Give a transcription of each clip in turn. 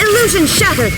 Illusion shattered!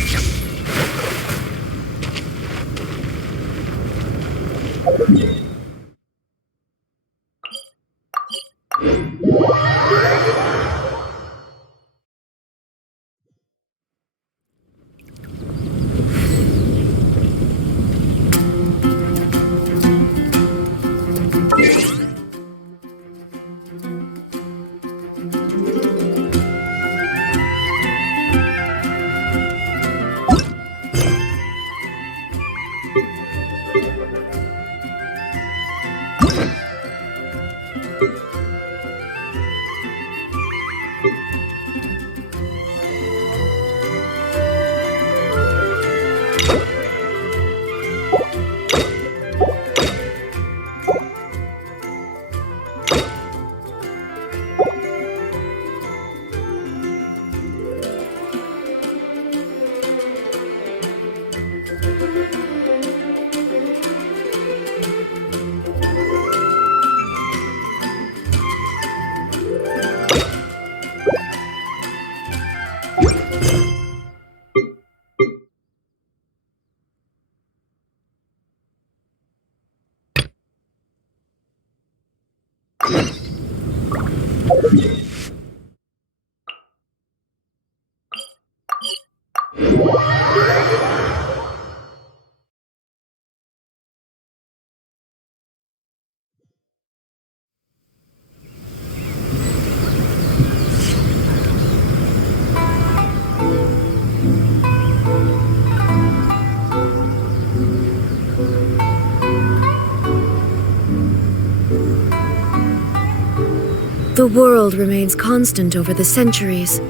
The world remains constant over the centuries,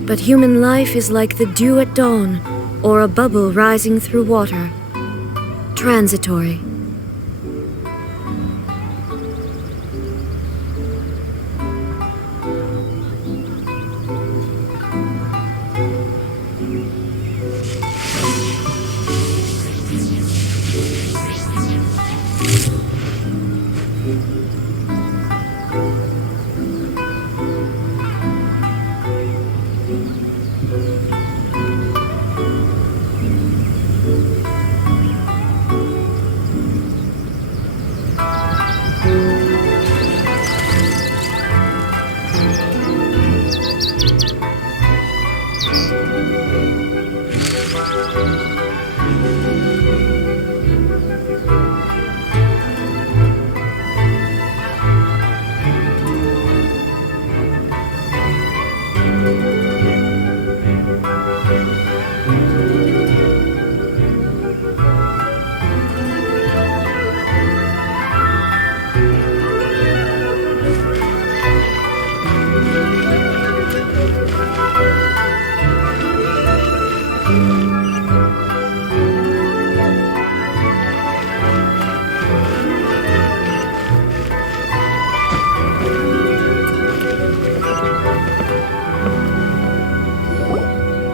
but human life is like the dew at dawn, or a bubble rising through water. Transitory.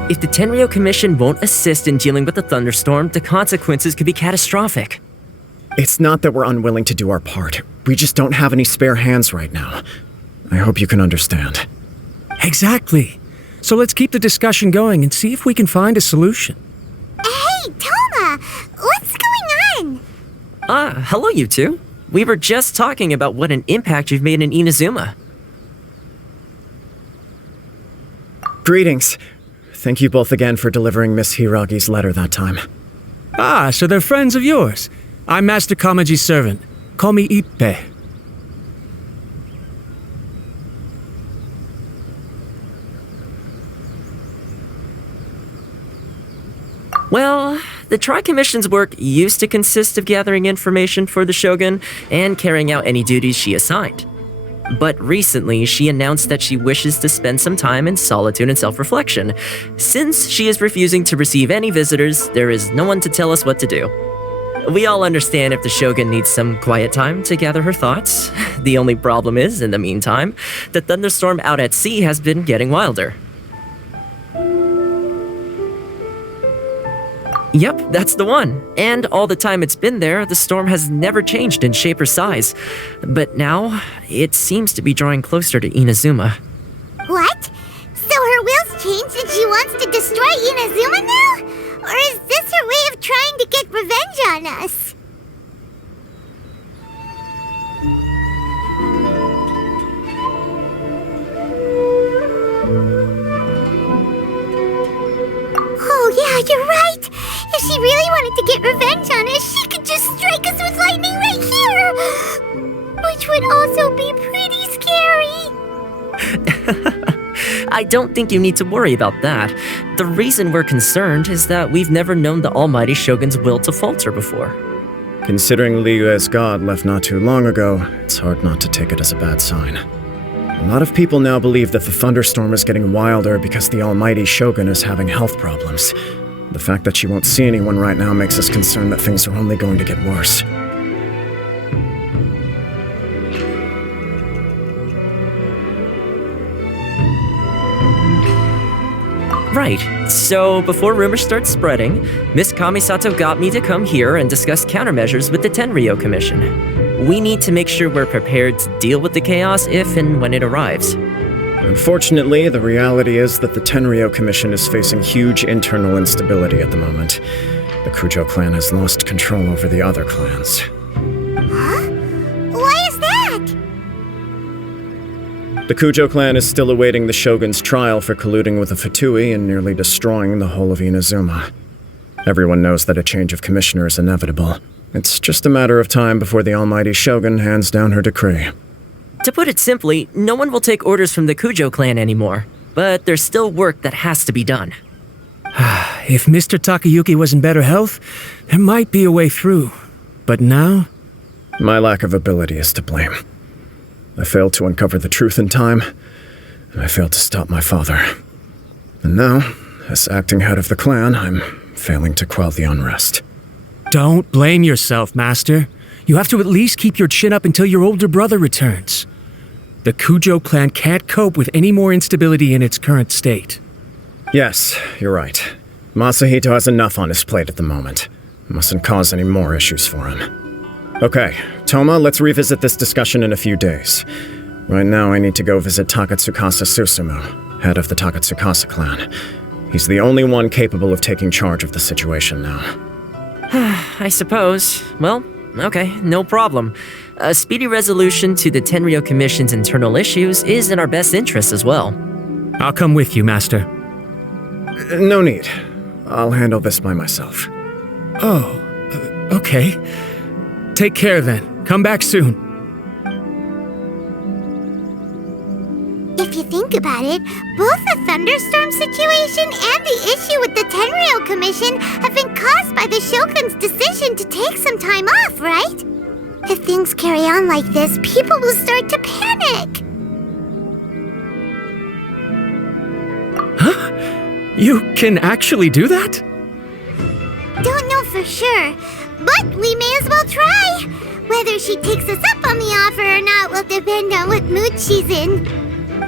If the Tenryou Commission won't assist in dealing with the thunderstorm, the consequences could be catastrophic. It's not that we're unwilling to do our part. We just don't have any spare hands right now. I hope you can understand. Exactly. So let's keep the discussion going and see if we can find a solution. Hey, Toma! What's going on? Hello you two. We were just talking about what an impact you've made in Inazuma. Greetings. Thank you both again for delivering Miss Hiragi's letter that time. Ah, so they're friends of yours. I'm Master Kamaji's servant. Call me Ippe. Well, the Tri-Commission's work used to consist of gathering information for the Shogun and carrying out any duties she assigned. But recently, she announced that she wishes to spend some time in solitude and self-reflection. Since she is refusing to receive any visitors, there is no one to tell us what to do. We all understand if the Shogun needs some quiet time to gather her thoughts. The only problem is, in the meantime, the thunderstorm out at sea has been getting wilder. Yep, that's the one. And all the time it's been there, the storm has never changed in shape or size. But now, it seems to be drawing closer to Inazuma. What? So her will's changed and she wants to destroy Inazuma now? Or is this her way of trying to get revenge on us? Oh yeah, you're right! If she really wanted to get revenge on us, she could just strike us with lightning right here! Which would also be pretty scary! I don't think you need to worry about that. The reason we're concerned is that we've never known the Almighty Shogun's will to falter before. Considering Liyue's god left not too long ago, it's hard not to take it as a bad sign. A lot of people now believe that the thunderstorm is getting wilder because the Almighty Shogun is having health problems. The fact that she won't see anyone right now makes us concerned that things are only going to get worse. Right, so before rumors start spreading, Miss Kamisato got me to come here and discuss countermeasures with the Tenryou Commission. We need to make sure we're prepared to deal with the chaos if and when it arrives. Unfortunately, the reality is that the Tenryou Commission is facing huge internal instability at the moment. The Kujo clan has lost control over the other clans. Huh? Why is that? The Kujo clan is still awaiting the Shogun's trial for colluding with the F2P and nearly destroying the whole of Inazuma. Everyone knows that a change of commissioner is inevitable. It's just a matter of time before the Almighty Shogun hands down her decree. To put it simply, no one will take orders from the Kujo clan anymore, but there's still work that has to be done. If Mr. Takayuki was in better health, there might be a way through. But now? My lack of ability is to blame. I failed to uncover the truth in time, and I failed to stop my father. And now, as acting head of the clan, I'm failing to quell the unrest. Don't blame yourself, Master. You have to at least keep your chin up until your older brother returns. The Kujo clan can't cope with any more instability in its current state. Yes, you're right. Masahito has enough on his plate at the moment. Mustn't cause any more issues for him. Okay, Toma, let's revisit this discussion in a few days. Right now, I need to go visit Takatsukasa Susumu, head of the Takatsukasa clan. He's the only one capable of taking charge of the situation now. I suppose. Well, okay, no problem. A speedy resolution to the Tenryou Commission's internal issues is in our best interest as well. I'll come with you, Master. No need. I'll handle this by myself. Oh, okay. Take care then. Come back soon. If you think about it, both the thunderstorm situation and the issue with the Tenryou Commission have been caused by the Shogun's decision to take some time off, right? If things carry on like this, people will start to panic. Huh? You can actually do that? Don't know for sure, but we may as well try. Whether she takes us up on the offer or not will depend on what mood she's in.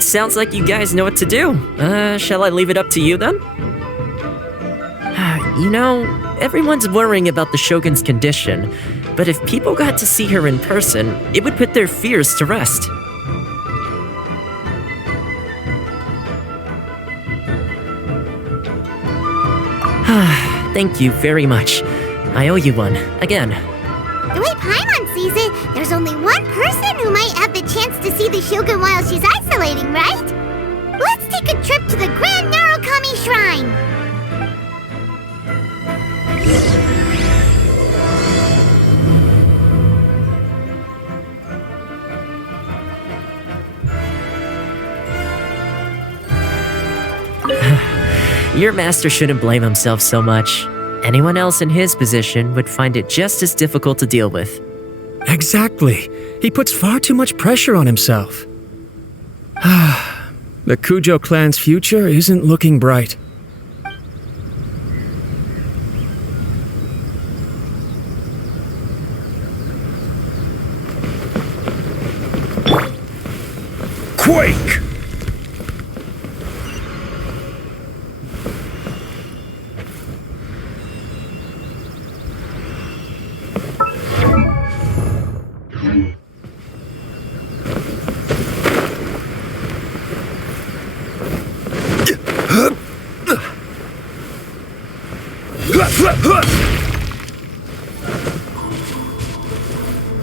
Sounds like you guys know what to do. Shall I leave it up to you then? You know, everyone's worrying about the Shogun's condition, but if people got to see her in person, it would put their fears to rest. Thank you very much. I owe you one, again. The way Paimon sees it, there's only one person who might have the chance to see the Shogun while she's isolating, right? Let's take a trip to the Grand Narukami Shrine! Your master shouldn't blame himself so much. Anyone else in his position would find it just as difficult to deal with. Exactly. He puts far too much pressure on himself. The Kujo clan's future isn't looking bright. Quake!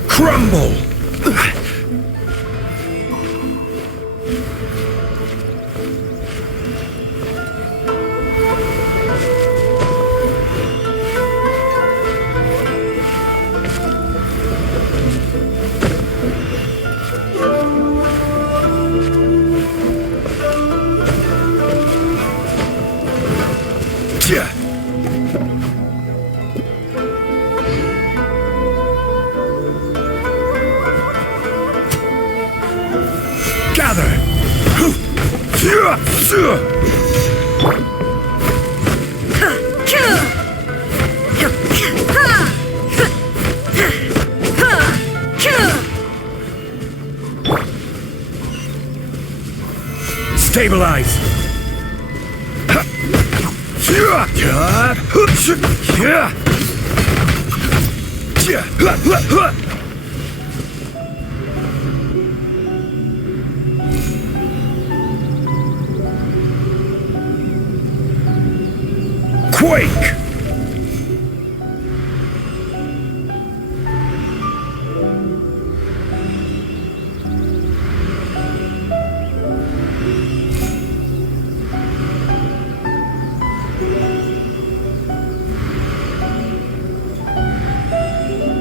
Crumble! Stabilize! Quake!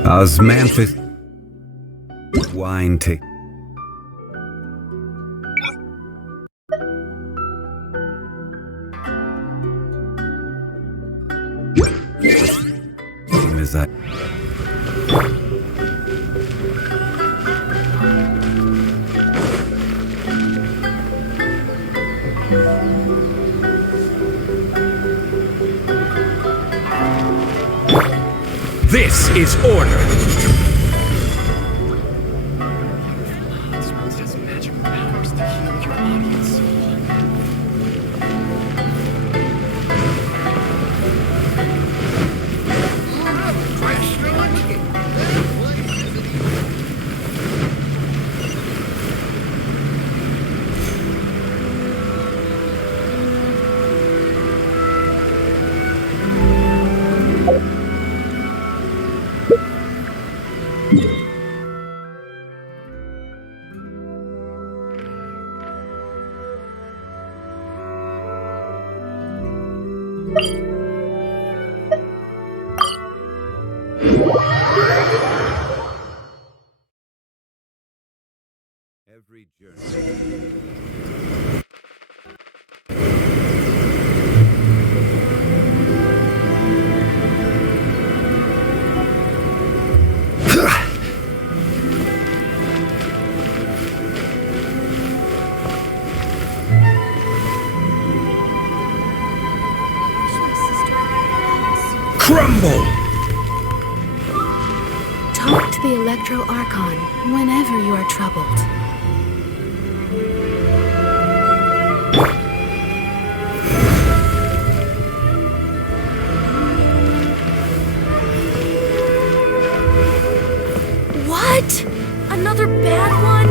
Osmanthus wine take. Is that This is order! every journey? Crumble! Talk to the Electro Archon whenever you are troubled. What? Another bad one?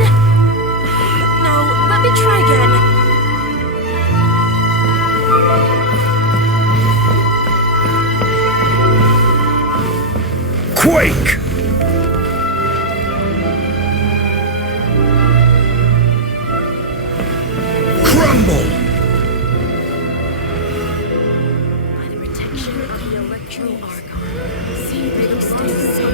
No, let me try again. Quake! Crumble! By the protection of the Electro Archon, see that you stay safe.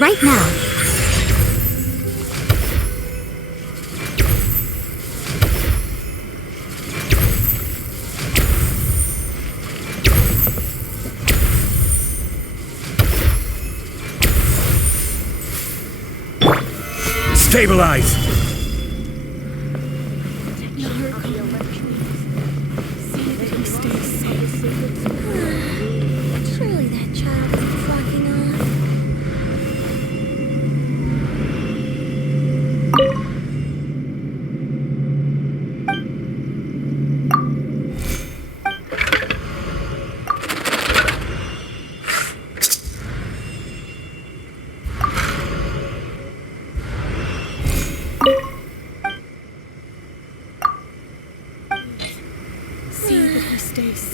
right now. Stabilize! Surely that child isn't flocking off.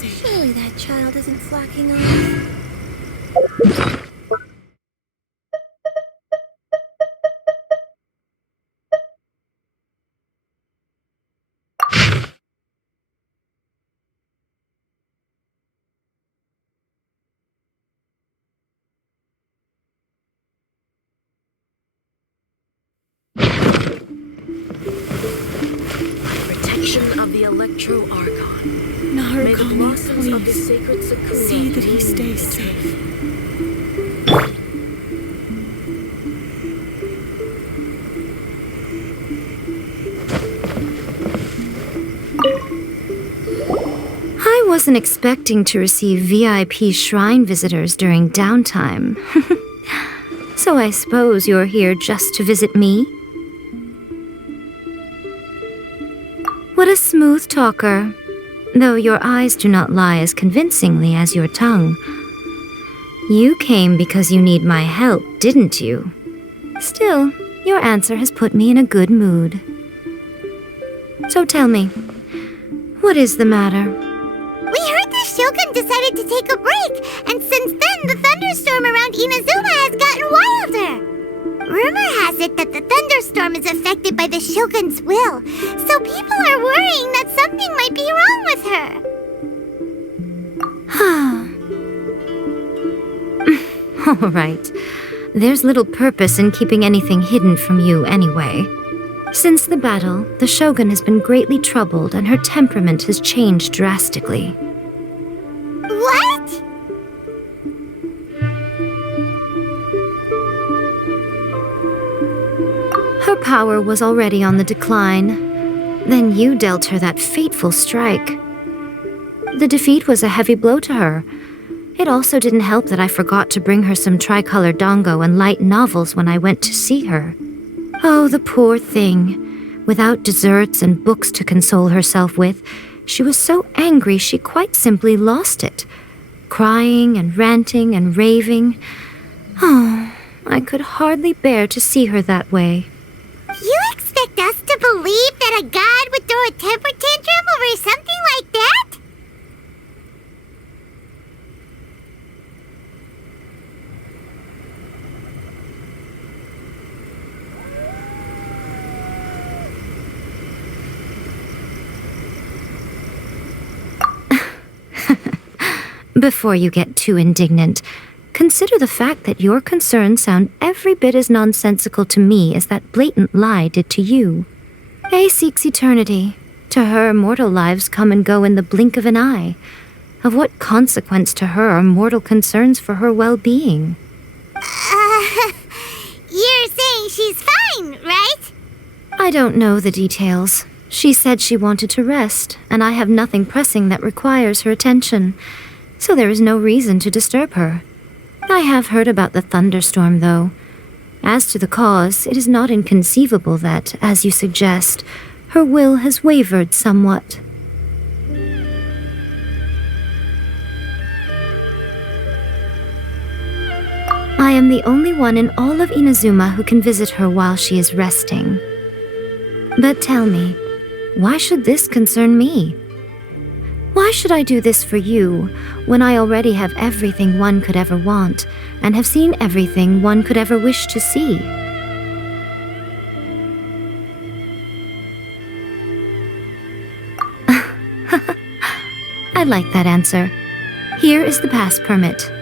Surely that child isn't flocking off. Protection of the Electro Archon. May the blossoms of the sacred Sakura see that he stays safe. I wasn't expecting to receive VIP shrine visitors during downtime. So I suppose you're here just to visit me? What a smooth talker. Though your eyes do not lie as convincingly as your tongue. You came because you need my help, didn't you? Still, your answer has put me in a good mood. So tell me, what is the matter? We heard the Shogun decided to take a break, and since then the thunderstorm around Inazuma has gotten wilder. Rumor has it that the thunderstorm is affected by the Shogun's will, so people are worrying that something might be wrong with her. All right. There's little purpose in keeping anything hidden from you anyway. Since the battle, the Shogun has been greatly troubled and her temperament has changed drastically. What? Her power was already on the decline. Then you dealt her that fateful strike. The defeat was a heavy blow to her. It also didn't help that I forgot to bring her some tricolor dango and light novels when I went to see her. Oh, the poor thing. Without desserts and books to console herself with, she was so angry she quite simply lost it. Crying and ranting and raving. Oh, I could hardly bear to see her that way. You expect us to believe that a god would throw a temper tantrum over something like that? Before you get too indignant, consider the fact that your concerns sound every bit as nonsensical to me as that blatant lie did to you. A seeks eternity. To her, mortal lives come and go in the blink of an eye. Of what consequence to her are mortal concerns for her well-being? You're saying she's fine, right? I don't know the details. She said she wanted to rest, and I have nothing pressing that requires her attention, so there is no reason to disturb her. I have heard about the thunderstorm, though. As to the cause, it is not inconceivable that, as you suggest, her will has wavered somewhat. I am the only one in all of Inazuma who can visit her while she is resting. But tell me, why should this concern me? Why should I do this for you, when I already have everything one could ever want, and have seen everything one could ever wish to see? I like that answer. Here is the pass permit.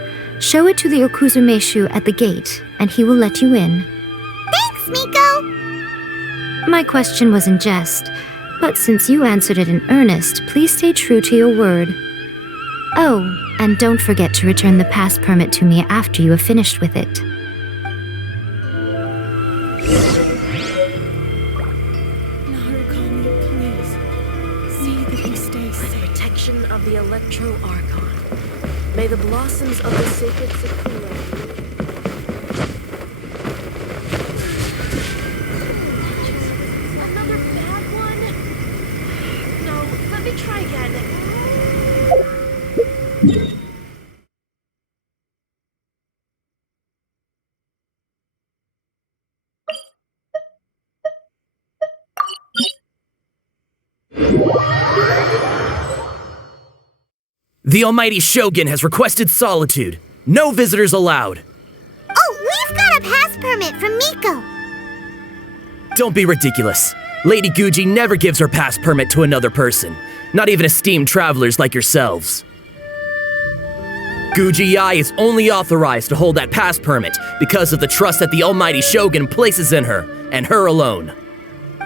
Show it to the Okuzumeshu at the gate, and he will let you in. Thanks, Miko! My question was in jest, but since you answered it in earnest, please stay true to your word. Oh, and don't forget to return the pass permit to me after you have finished with it. Narukami, please. See that he stays safe. By the protection of the Electro Archon, may the blossoms of the sacred Sakura. Another bad one? No, let me try again. The Almighty Shogun has requested solitude. No visitors allowed. Oh, we've got a pass permit from Miko. Don't be ridiculous. Lady Guji never gives her pass permit to another person, not even esteemed travelers like yourselves. Guji Ai is only authorized to hold that pass permit because of the trust that the Almighty Shogun places in her, and her alone.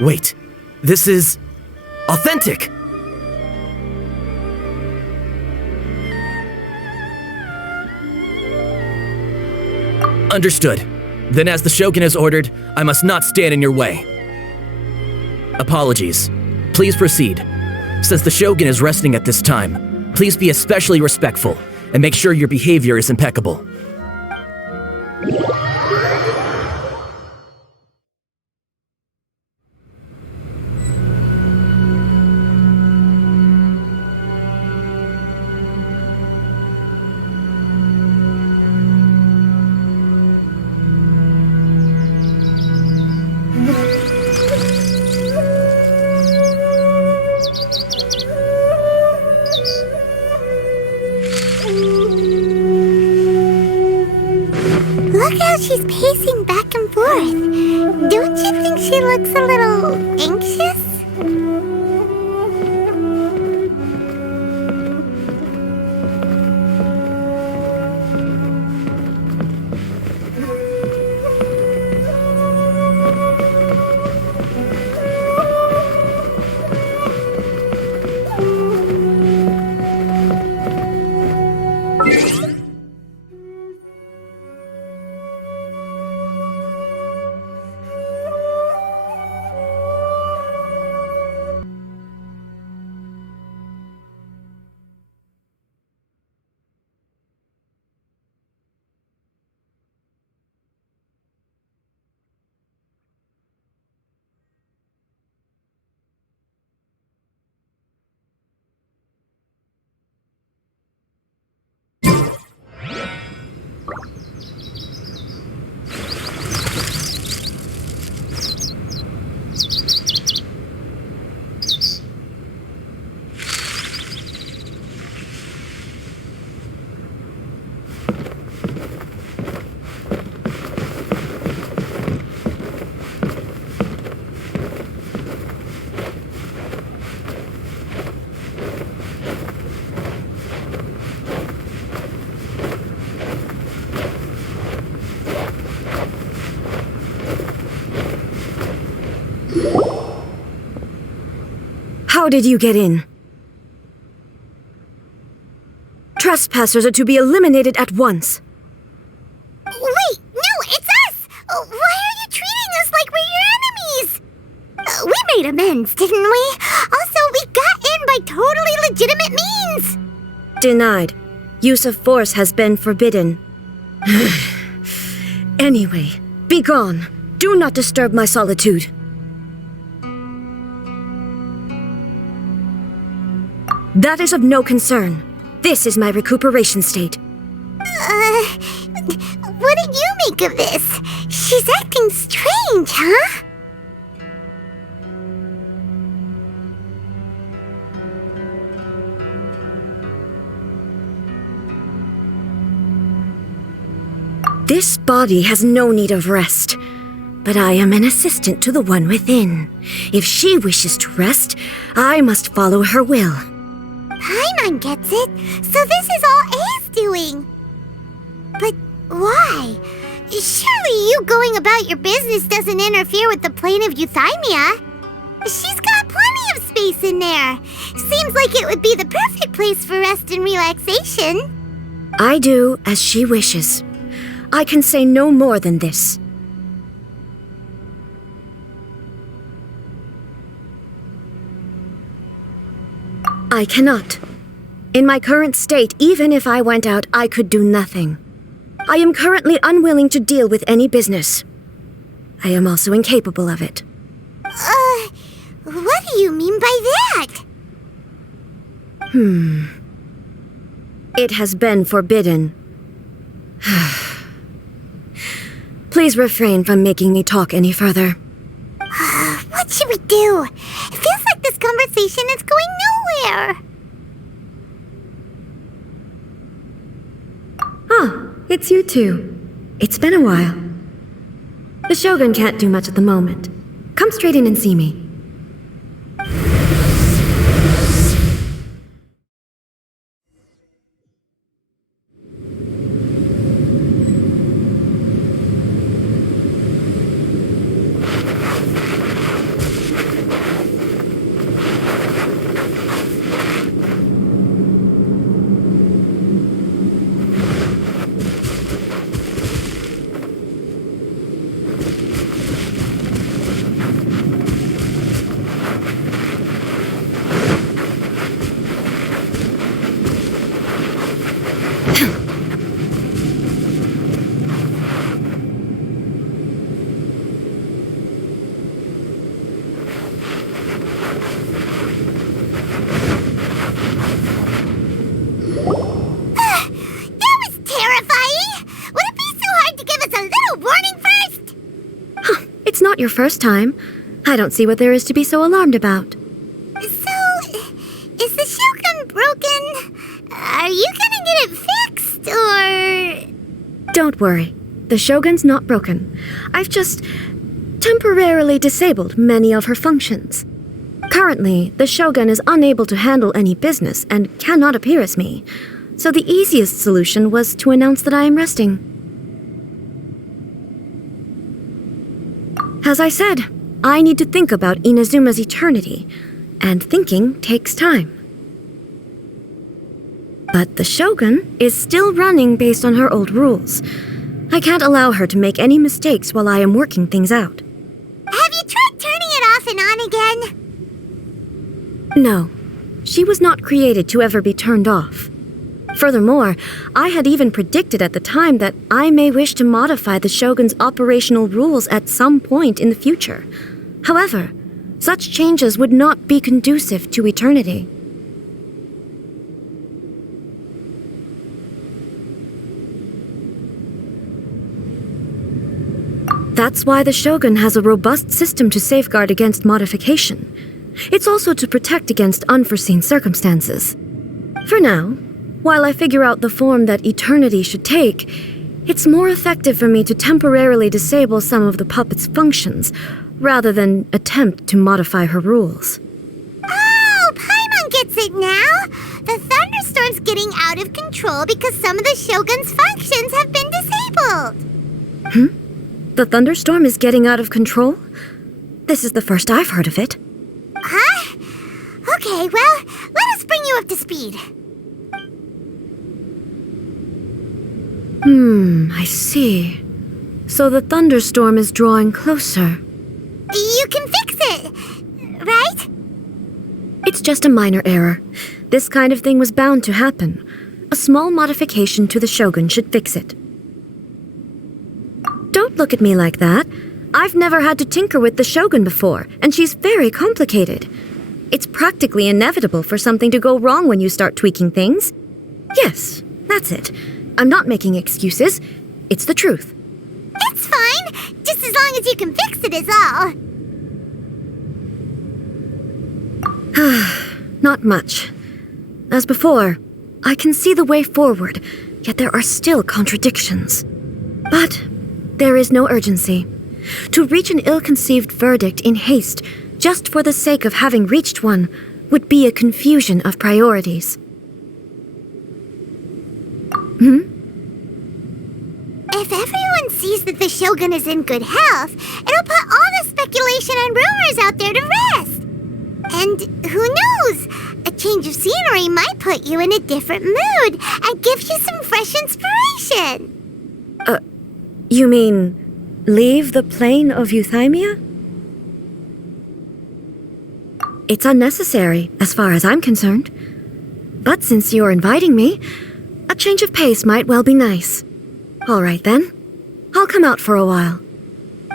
Wait, this is authentic. Understood. Then as the Shogun has ordered, I must not stand in your way. Apologies. Please proceed. Since the Shogun is resting at this time, please be especially respectful and make sure your behavior is impeccable. Look how she's pacing back and forth. Don't you think she looks a little anxious? How did you get in? Trespassers are to be eliminated at once. Wait, no, it's us! Why are you treating us like we're your enemies? We made amends, didn't we? Also, we got in by totally legitimate means! Denied. Use of force has been forbidden. Anyway, be gone. Do not disturb my solitude. That is of no concern. This is my recuperation state. What do you make of this? She's acting strange, huh? This body has no need of rest, but I am an assistant to the one within. If she wishes to rest, I must follow her will. Paimon gets it, so this is all A's doing. But why? Surely you going about your business doesn't interfere with the plane of Euthymia. She's got plenty of space in there. Seems like it would be the perfect place for rest and relaxation. I do as she wishes. I can say no more than this. I cannot. In my current state, even if I went out, I could do nothing. I am currently unwilling to deal with any business. I am also incapable of it. What do you mean by that? It has been forbidden. Please refrain from making me talk any further. What should we do? It feels like this conversation is going nowhere. It's you two. It's been a while. The Shogun can't do much at the moment. Come straight in and see me. Not your first time. I don't see what there is to be so alarmed about. So, is the Shogun broken? Are you gonna get it fixed, or...? Don't worry. The Shogun's not broken. I've just temporarily disabled many of her functions. Currently, the Shogun is unable to handle any business and cannot appear as me. So the easiest solution was to announce that I am resting. As I said, I need to think about Inazuma's eternity, and thinking takes time. But the Shogun is still running based on her old rules. I can't allow her to make any mistakes while I am working things out. Have you tried turning it off and on again? No, she was not created to ever be turned off. Furthermore, I had even predicted at the time that I may wish to modify the Shogun's operational rules at some point in the future. However, such changes would not be conducive to eternity. That's why the Shogun has a robust system to safeguard against modification. It's also to protect against unforeseen circumstances. For now, while I figure out the form that eternity should take, it's more effective for me to temporarily disable some of the puppet's functions, rather than attempt to modify her rules. Oh, Paimon gets it now! The thunderstorm's getting out of control because some of the Shogun's functions have been disabled. The thunderstorm is getting out of control? This is the first I've heard of it. Huh? Okay, well, let us bring you up to speed. I see. So the thunderstorm is drawing closer. You can fix it, right? It's just a minor error. This kind of thing was bound to happen. A small modification to the Shogun should fix it. Don't look at me like that. I've never had to tinker with the Shogun before, and she's very complicated. It's practically inevitable for something to go wrong when you start tweaking things. Yes, that's it. I'm not making excuses. It's the truth. It's fine, just as long as you can fix it is all. Not much. As before, I can see the way forward, yet there are still contradictions. But there is no urgency. To reach an ill-conceived verdict in haste, just for the sake of having reached one, would be a confusion of priorities. If everyone sees that the Shogun is in good health, it'll put all the speculation and rumors out there to rest. And who knows? A change of scenery might put you in a different mood and give you some fresh inspiration. You mean leave the plane of euthymia? It's unnecessary, as far as I'm concerned. But since you're inviting me, a change of pace might well be nice. All right then, I'll come out for a while.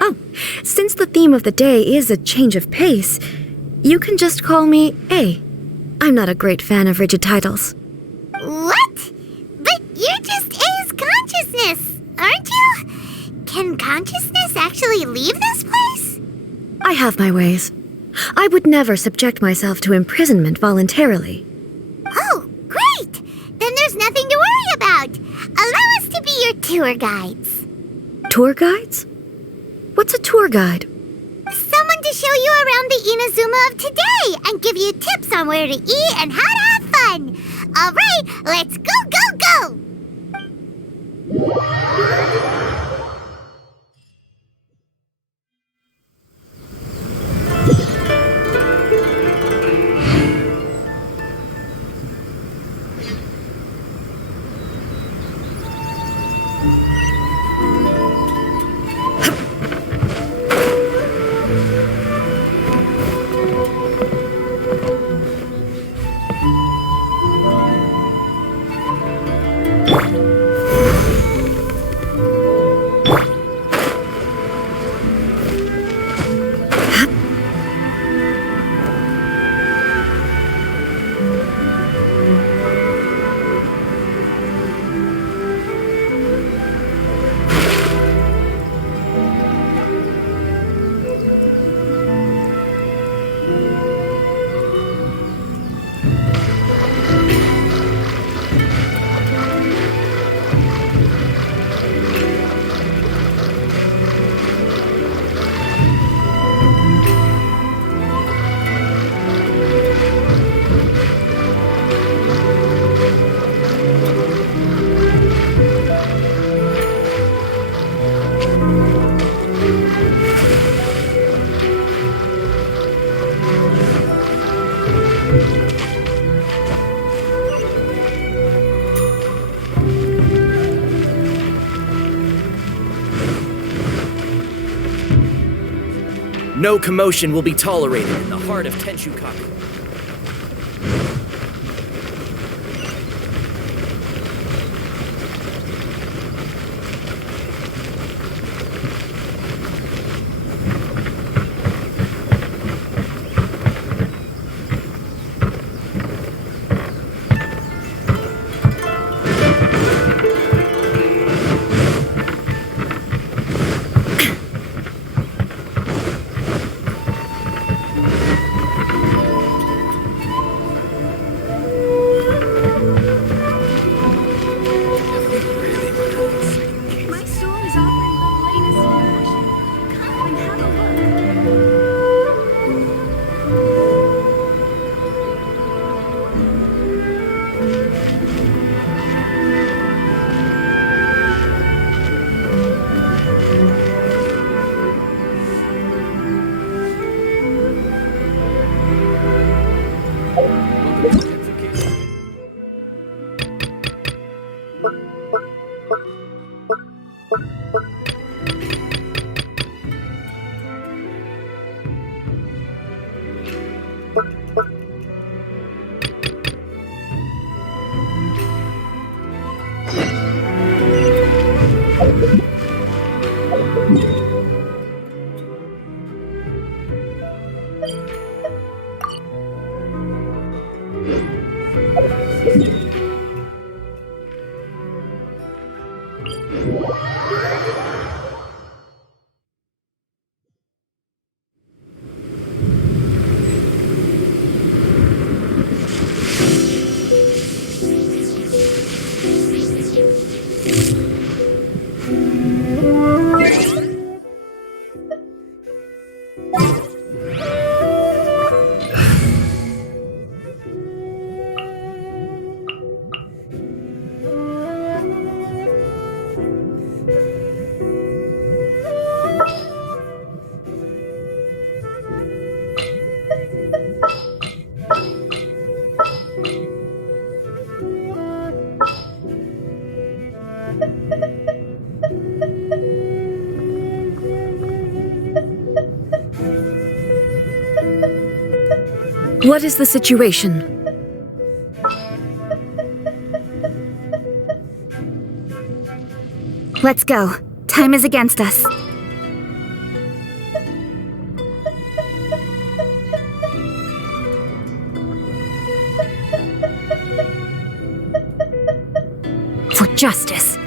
Oh, since the theme of the day is a change of pace, you can just call me A. I'm not a great fan of rigid titles. What? But you're just A's consciousness, aren't you? Can consciousness actually leave this place? I have my ways. I would never subject myself to imprisonment voluntarily. Oh, great! Then there's nothing to worry about. Allow us to be your tour guides. Tour guides? What's a tour guide? Someone to show you around the Inazuma of today and give you tips on where to eat and how to have fun. All right, let's go, go, go! No commotion will be tolerated in the heart of Tenshukaku. What is the situation? Let's go. Time is against us. For justice.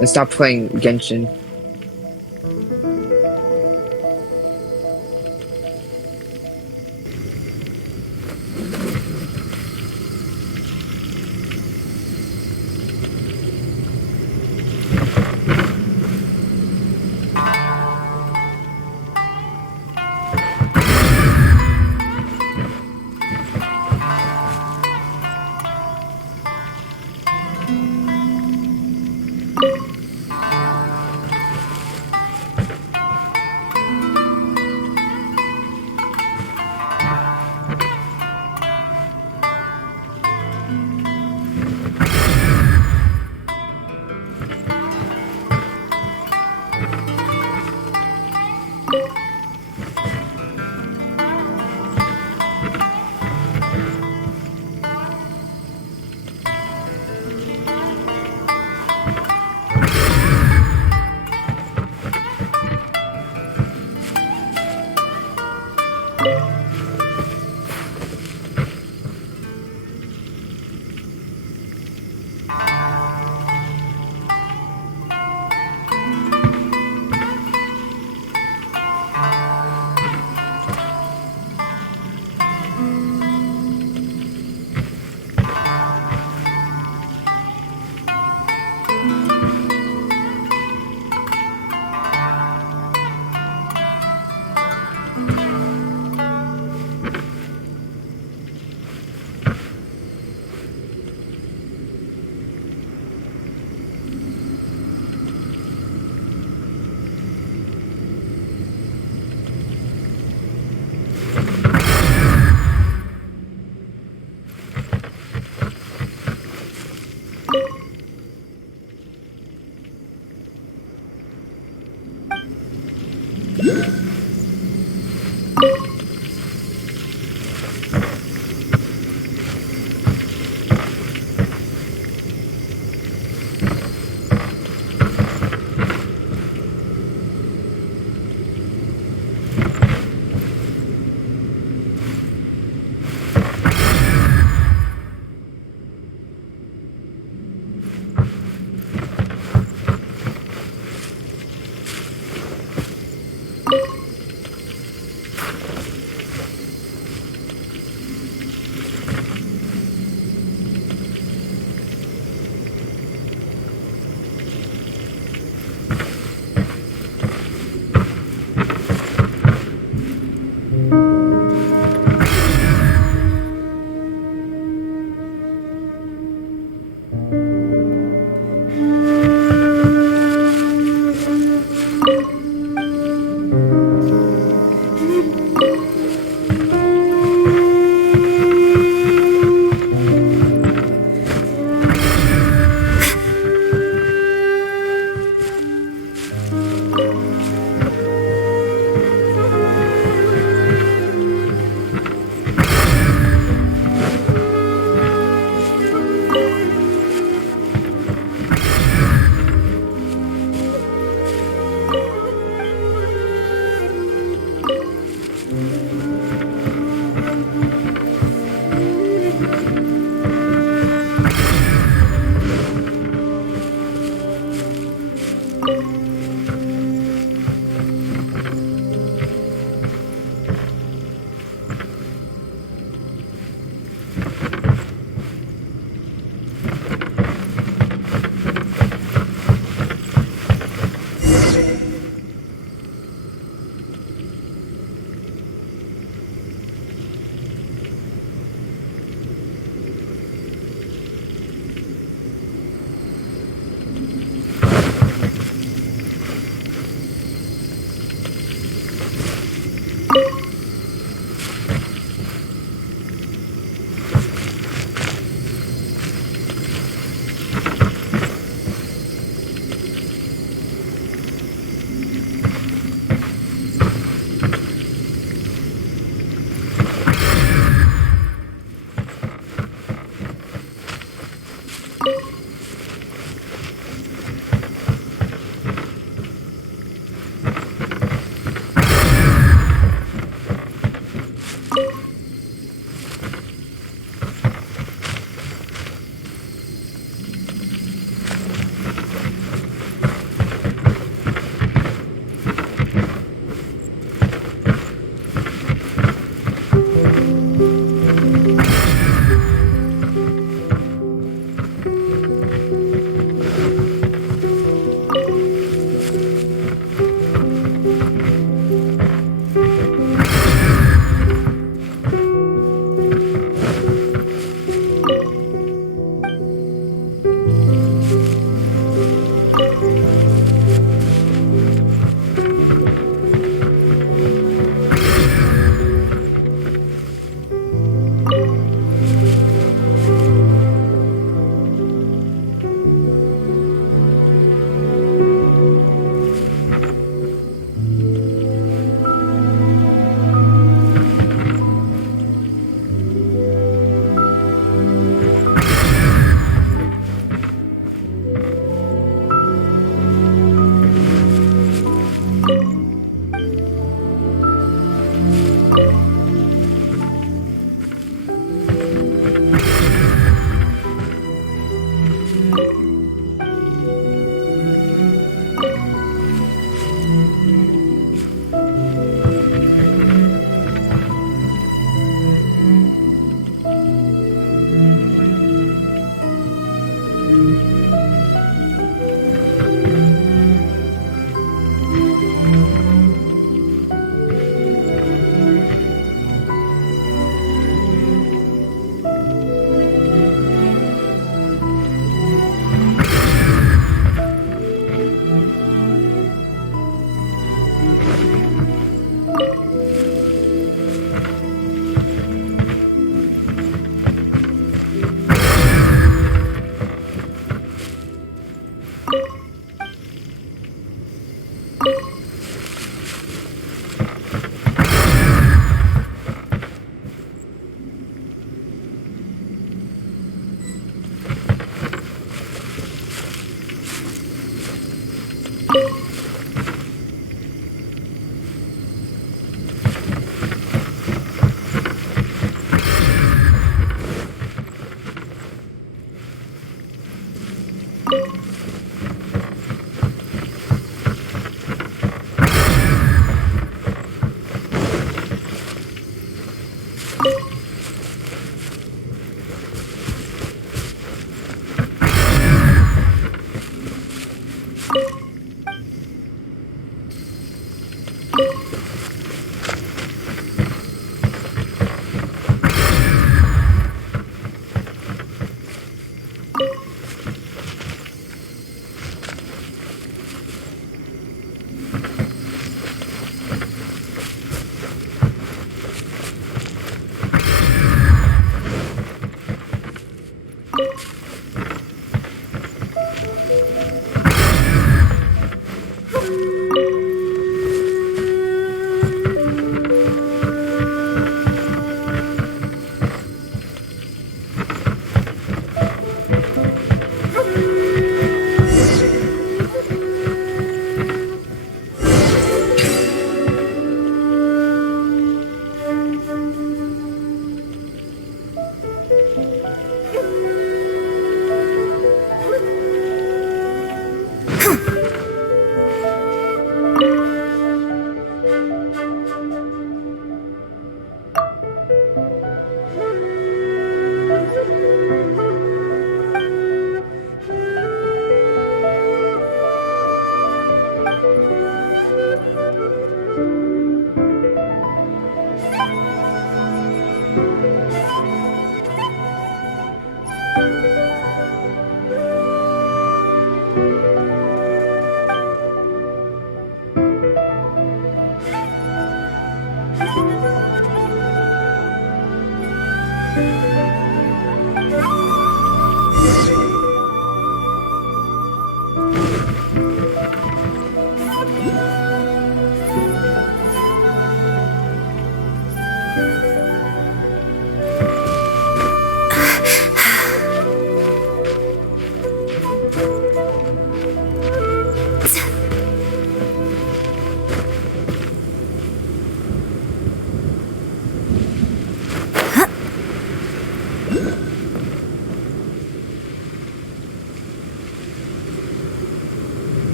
And stop playing Genshin.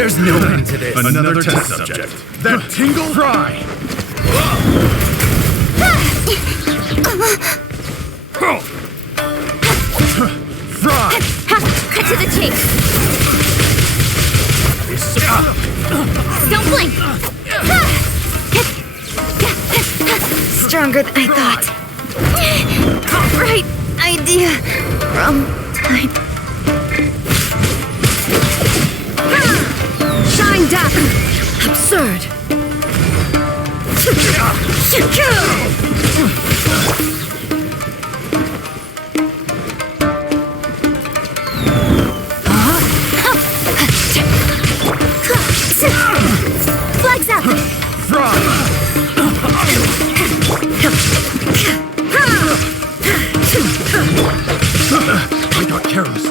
There's no end to this. Another test subject. That tingle fry. Fry. Cut to the chase. Don't blink. Stronger than I thought. Right idea. Wrong time. Shine down. Absurd. Flags up. I got carrots.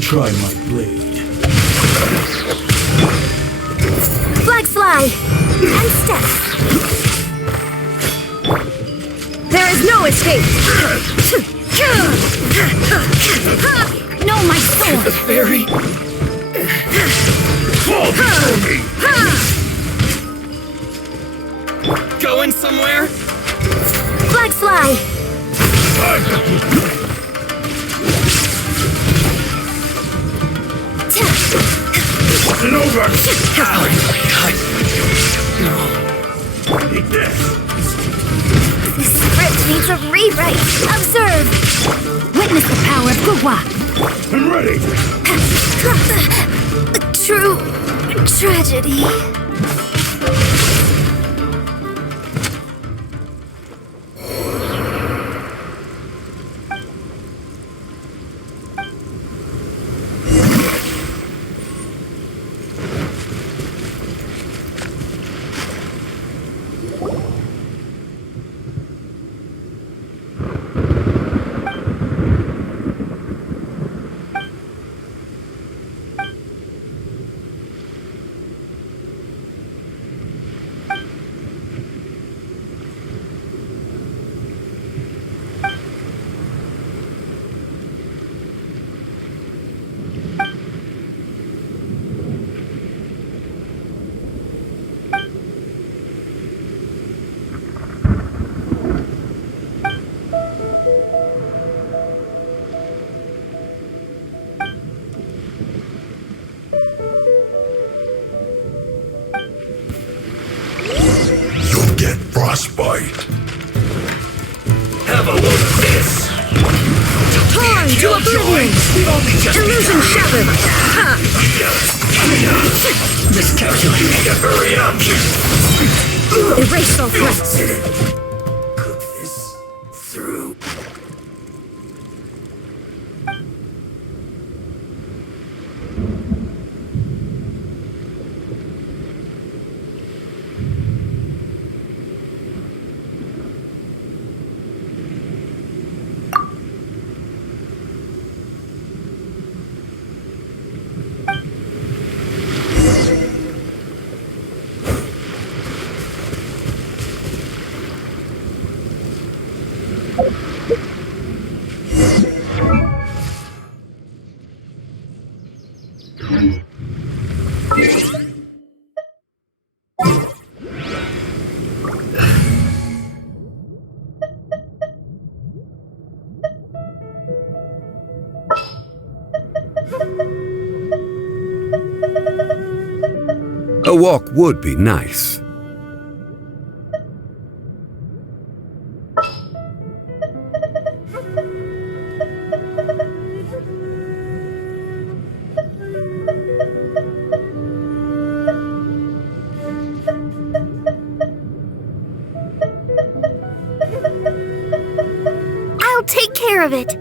Try my blade. Flag slide! And step! There is no escape! No, my sword! The fairy! Fall before me! Going somewhere? Flag slide! It's over! Eat this! This script needs a rewrite. Observe! Witness the power of Gugwa. I'm ready! A true tragedy. Frostbite. Have a look at this! Torn to oblivion! Illusion shattered! Miscalculating. Hurry up! Erase all threats! Cook this through. A walk would be nice. I'll take care of it.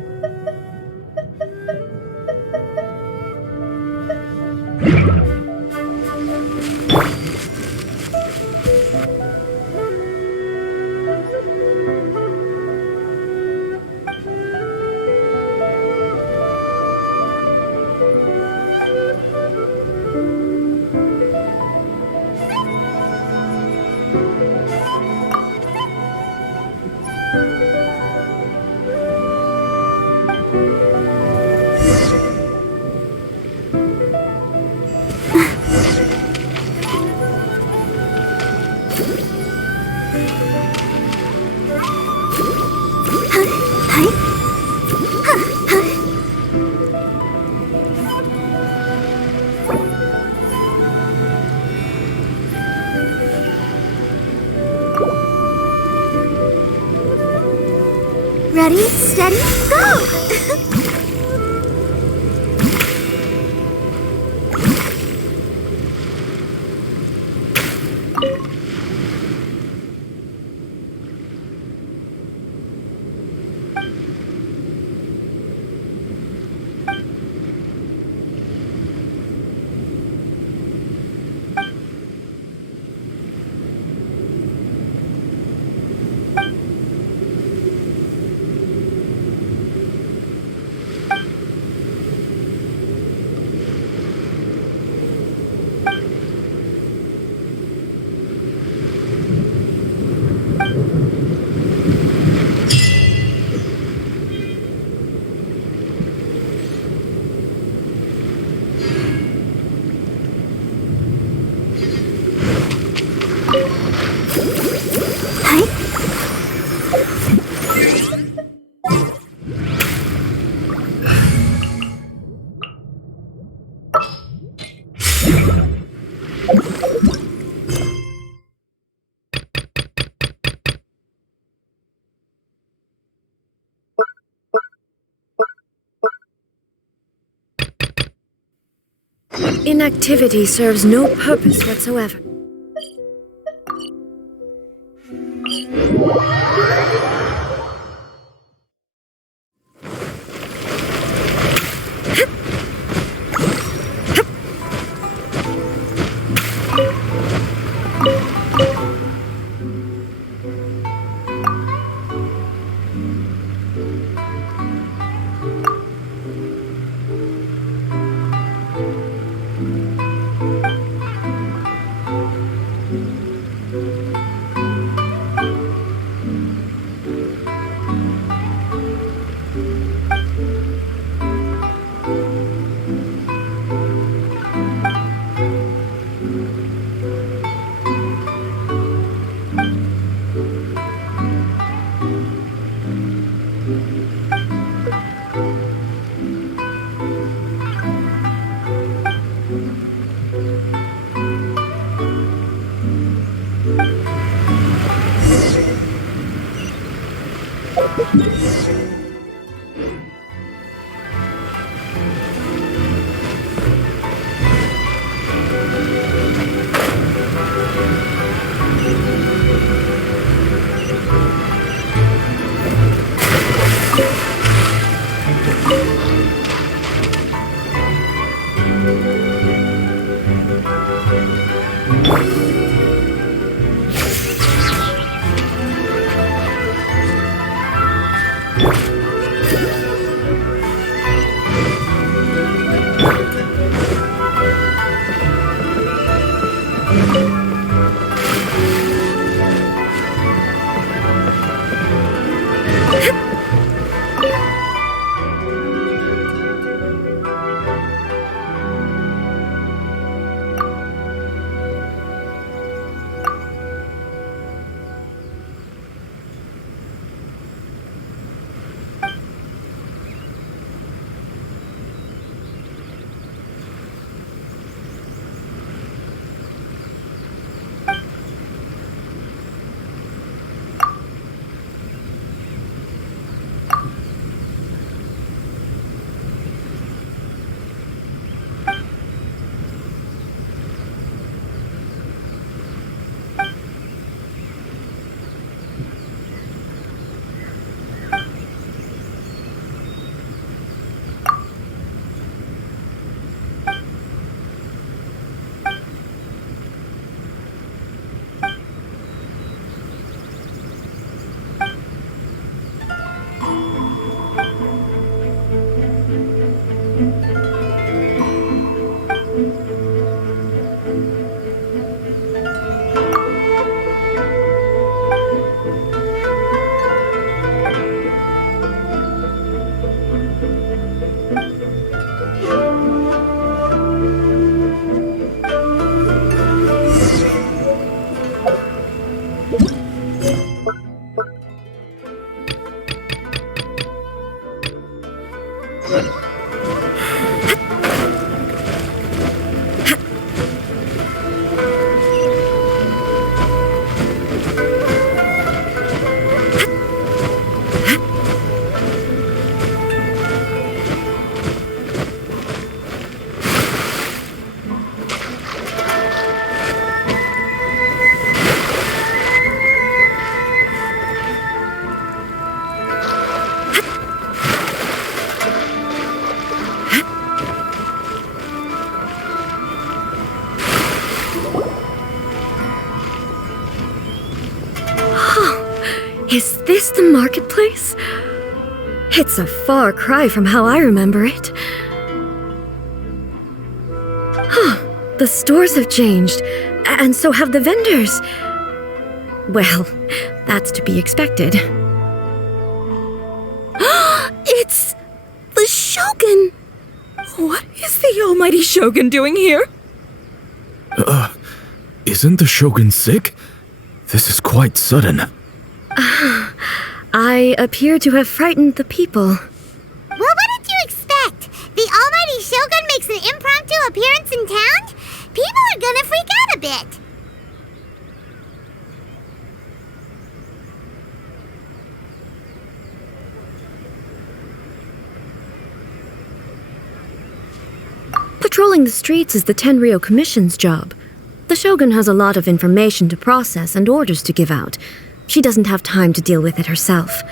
Ready, steady, go! Inactivity serves no purpose whatsoever. Is this the marketplace? It's a far cry from how I remember it. The stores have changed, and so have the vendors. Well, that's to be expected. It's the Shogun! What is the almighty Shogun doing here? Isn't the Shogun sick? This is quite sudden. I appear to have frightened the people. Well, what did you expect? The almighty Shogun makes an impromptu appearance in town? People are gonna freak out a bit. Patrolling the streets is the Tenryou Commission's job. The Shogun has a lot of information to process and orders to give out. She doesn't have time to deal with it herself.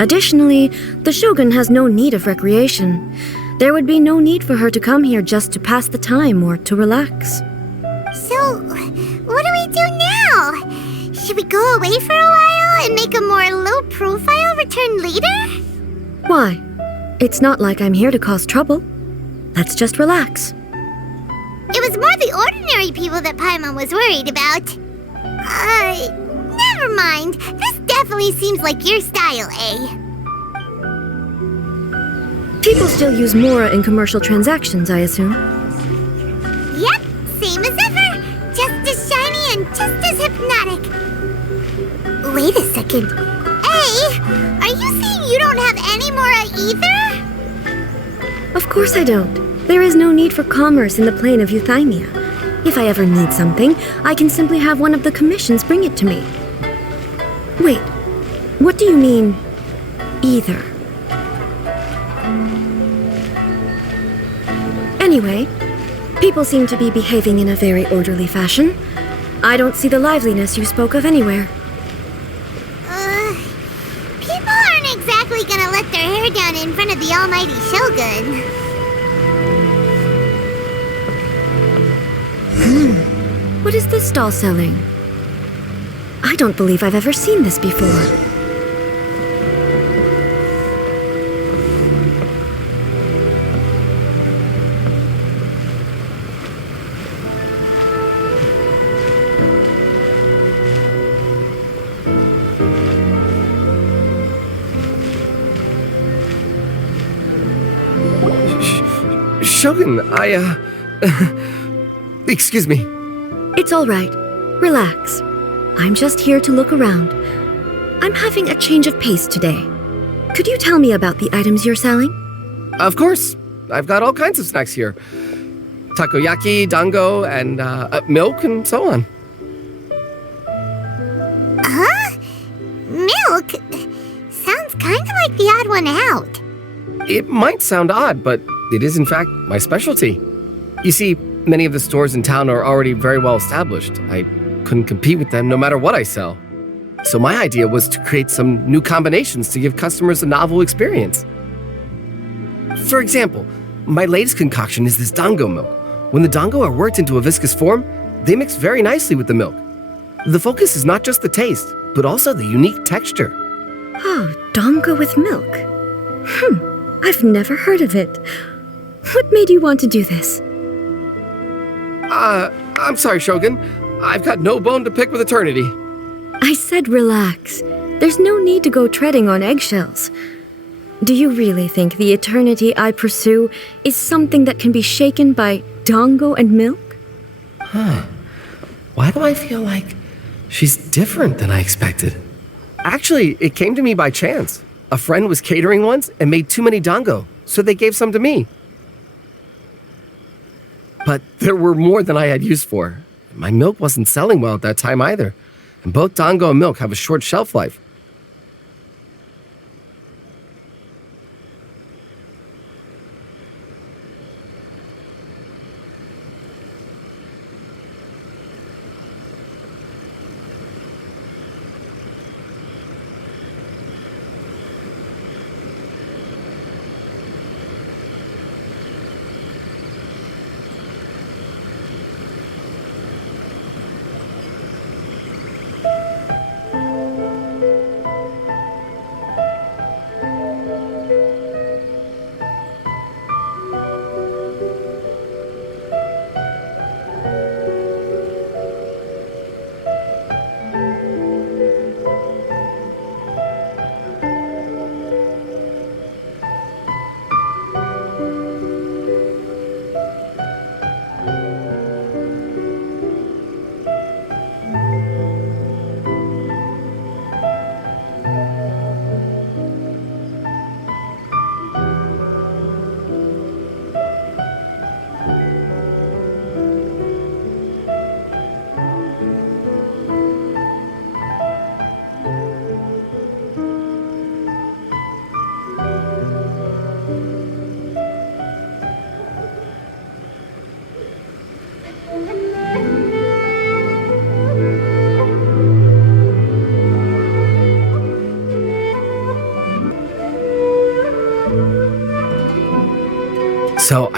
Additionally, the Shogun has no need of recreation. There would be no need for her to come here just to pass the time or to relax. So, what do we do now? Should we go away for a while and make a more low-profile return later? Why? It's not like I'm here to cause trouble. Let's just relax. It was more the ordinary people that Paimon was worried about. Never mind. This definitely seems like your style, eh? People still use Mora in commercial transactions, I assume. Yep, same as ever. Just as shiny and just as hypnotic. Wait a second. Hey, are you saying you don't have any Mora either? Of course I don't. There is no need for commerce in the plane of Euthymia. If I ever need something, I can simply have one of the commissions bring it to me. Wait, what do you mean, either? Anyway, people seem to be behaving in a very orderly fashion. I don't see the liveliness you spoke of anywhere. People aren't exactly gonna let their hair down in front of the almighty Shogun. What is this stall selling? I don't believe I've ever seen this before. Shogun, excuse me. It's all right. Relax. I'm just here to look around. I'm having a change of pace today. Could you tell me about the items you're selling? Of course. I've got all kinds of snacks here. Takoyaki, dango, and milk, and so on. Huh? Milk? Sounds kind of like the odd one out. It might sound odd, but it is in fact my specialty. You see, many of the stores in town are already very well established. I couldn't compete with them no matter what I sell. So my idea was to create some new combinations to give customers a novel experience. For example, my latest concoction is this dango milk. When the dango are worked into a viscous form, they mix very nicely with the milk. The focus is not just the taste, but also the unique texture. Oh, dango with milk. I've never heard of it. What made you want to do this? I'm sorry, Shogun. I've got no bone to pick with eternity. I said relax. There's no need to go treading on eggshells. Do you really think the eternity I pursue is something that can be shaken by dango and milk? Why do I feel like she's different than I expected? Actually, it came to me by chance. A friend was catering once and made too many dango, so they gave some to me. But there were more than I had use for. My milk wasn't selling well at that time either, and both dango and milk have a short shelf life.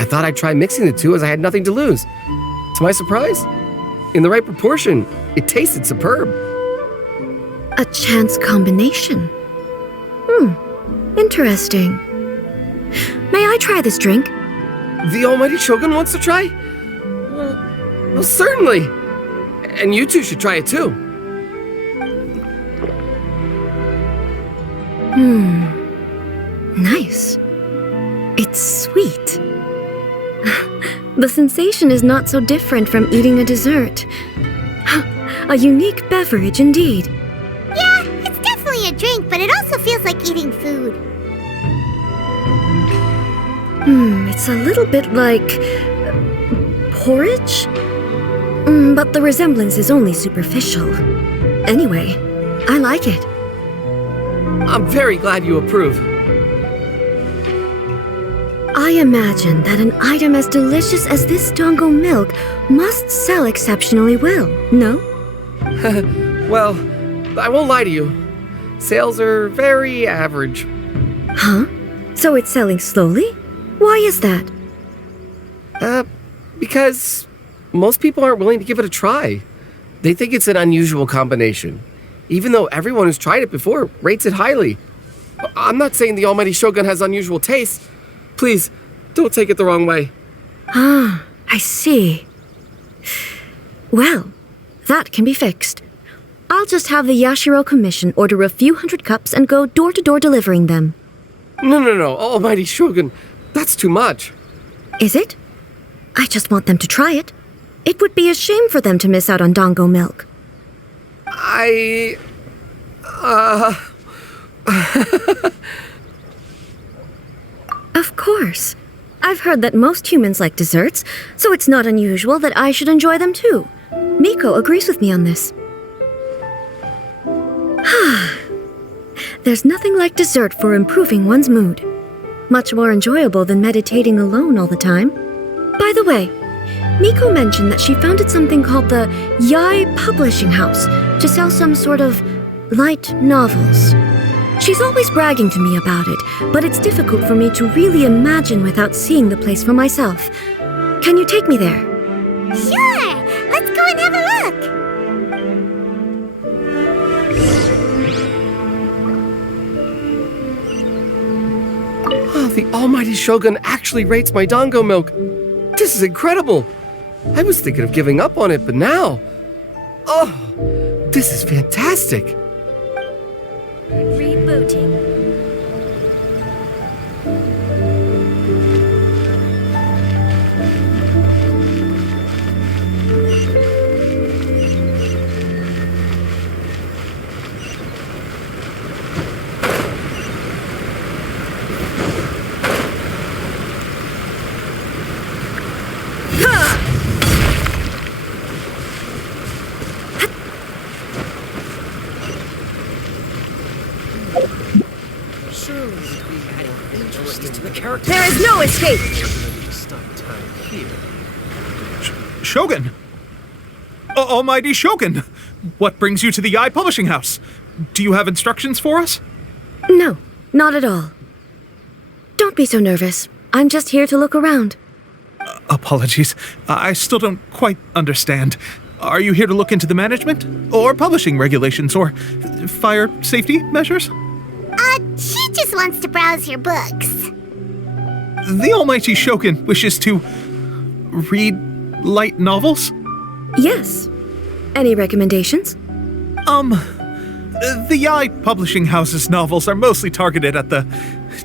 thought I'd try mixing the two as I had nothing to lose. To my surprise, in the right proportion, it tasted superb. A chance combination. Interesting. May I try this drink? The almighty Shogun wants to try? Well, certainly. And you two should try it too. Nice. It's sweet. The sensation is not so different from eating a dessert. A unique beverage indeed. Yeah, it's definitely a drink, but it also feels like eating food. It's a little bit like porridge? But the resemblance is only superficial. Anyway, I like it. I'm very glad you approve. I imagine that an item as delicious as this dango milk must sell exceptionally well, no? Well, I won't lie to you. Sales are very average. Huh? So it's selling slowly? Why is that? Because most people aren't willing to give it a try. They think it's an unusual combination, even though everyone who's tried it before rates it highly. I'm not saying the almighty Shogun has unusual taste. Please, don't take it the wrong way. Ah, I see. Well, that can be fixed. I'll just have the Yashiro Commission order a few hundred cups and go door-to-door delivering them. No, almighty Shogun. That's too much. Is it? I just want them to try it. It would be a shame for them to miss out on dango milk. Of course. I've heard that most humans like desserts, so it's not unusual that I should enjoy them too. Miko agrees with me on this. There's nothing like dessert for improving one's mood. Much more enjoyable than meditating alone all the time. By the way, Miko mentioned that she founded something called the Yai Publishing House to sell some sort of light novels. She's always bragging to me about it, but it's difficult for me to really imagine without seeing the place for myself. Can you take me there? Sure! Let's go and have a look! Oh, the almighty Shogun actually rates my dango milk. This is incredible. I was thinking of giving up on it, but now... Oh, this is fantastic. Rebooting. There is no escape! Shogun! Almighty Shogun! What brings you to the Yai Publishing House? Do you have instructions for us? No, not at all. Don't be so nervous. I'm just here to look around. Apologies. I still don't quite understand. Are you here to look into the management? Or publishing regulations? Or fire safety measures? She just wants to browse your books. The almighty Shogun wishes to read light novels? Yes. Any recommendations? The Yai Publishing House's novels are mostly targeted at the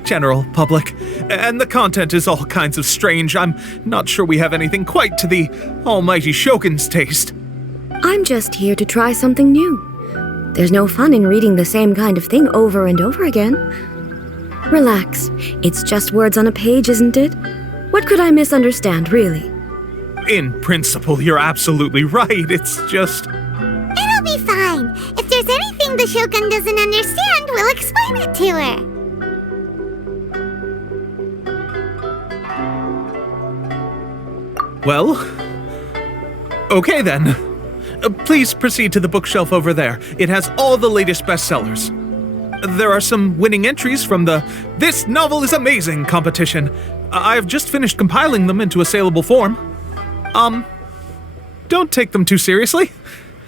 general public, and the content is all kinds of strange. I'm not sure we have anything quite to the almighty Shogun's taste. I'm just here to try something new. There's no fun in reading the same kind of thing over and over again. Relax. It's just words on a page, isn't it? What could I misunderstand, really? In principle, you're absolutely right. It's just... It'll be fine. If there's anything the Shogun doesn't understand, we'll explain it to her. Well... Okay then. Please proceed to the bookshelf over there. It has all the latest bestsellers. There are some winning entries from the This Novel is Amazing competition. I've just finished compiling them into a saleable form. Don't take them too seriously.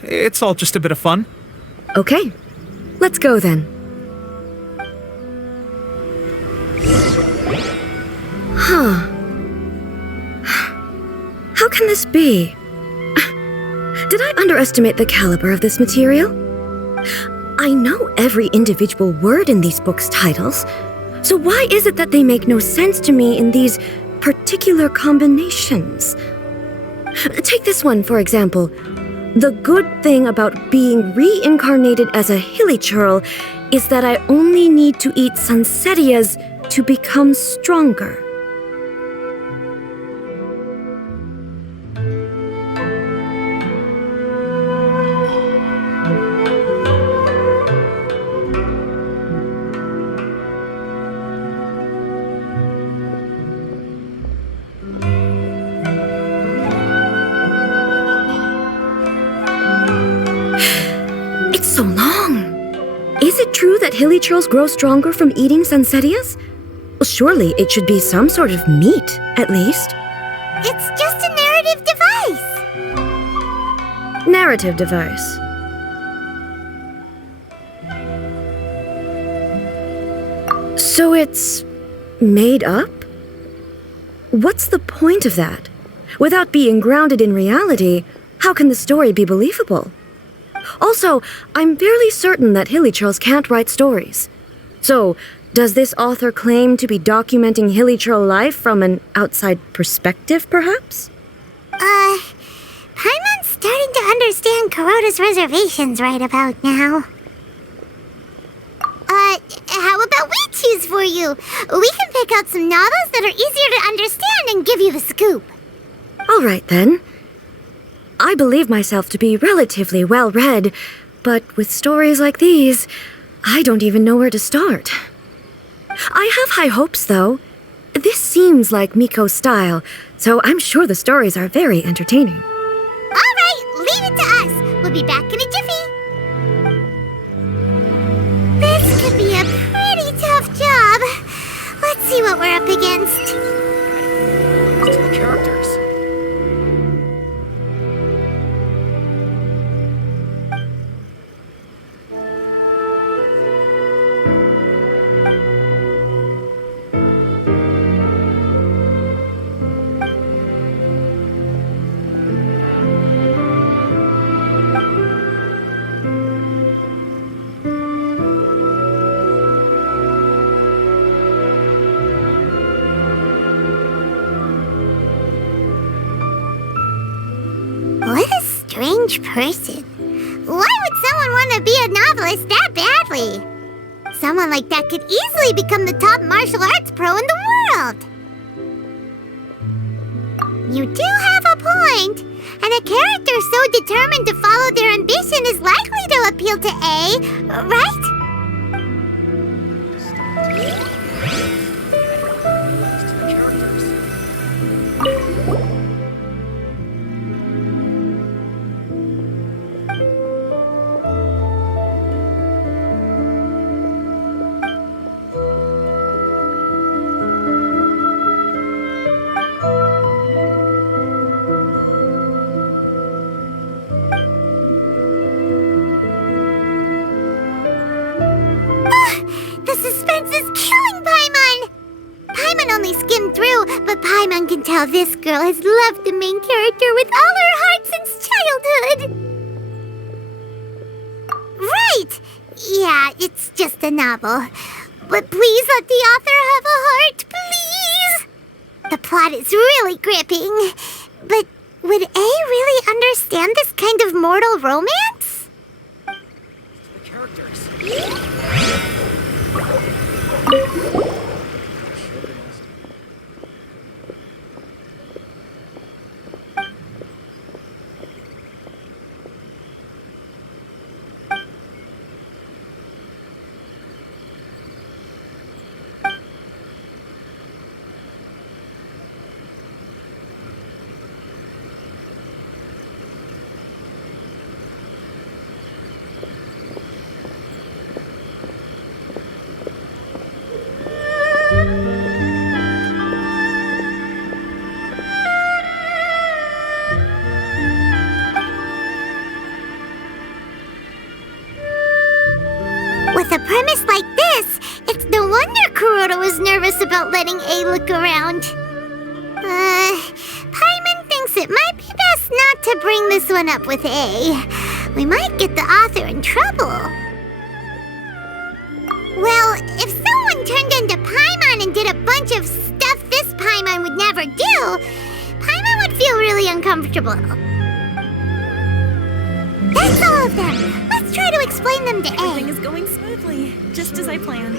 It's all just a bit of fun. Okay, let's go then. Huh. How can this be? Did I underestimate the caliber of this material? I know every individual word in these books' titles, so why is it that they make no sense to me in these particular combinations? Take this one, for example. The good thing about being reincarnated as a hilichurl is that I only need to eat sunsetias to become stronger. So long. Is it true that hilichurls grow stronger from eating sunsetias? Well, surely it should be some sort of meat, at least. It's just a narrative device. Narrative device. So it's made up? What's the point of that? Without being grounded in reality, how can the story be believable? Also, I'm fairly certain that hilichurls can't write stories. So, does this author claim to be documenting hilichurl life from an outside perspective, perhaps? Paimon's starting to understand Kuroda's reservations right about now. How about we choose for you? We can pick out some novels that are easier to understand and give you the scoop. All right, then. I believe myself to be relatively well-read, but with stories like these, I don't even know where to start. I have high hopes, though. This seems like Miko's style, so I'm sure the stories are very entertaining. All right, leave it to us. We'll be back in a jiffy. This could be a pretty tough job. Let's see what we're up against. To the characters. What a strange person. Why would someone want to be a novelist that badly? Someone like that could easily become the top martial arts pro in the world. You do have a point. And a character so determined to follow their ambition is likely to appeal to A, right? The suspense is killing Paimon! Paimon only skimmed through, but Paimon can tell this girl has loved the main character with all her heart since childhood. Right! Yeah, it's just a novel. But please let the author have a heart, please! The plot is really gripping. But would A really understand this kind of mortal romance? The characters. forest like this, it's no wonder Kuroda was nervous about letting A look around. Paimon thinks it might be best not to bring this one up with A. We might get the author in trouble. Well, if someone turned into Paimon and did a bunch of stuff this Paimon would never do, Paimon would feel really uncomfortable. That's all of them. Let's try to explain them to A. Everything is going smoothly, just as I planned.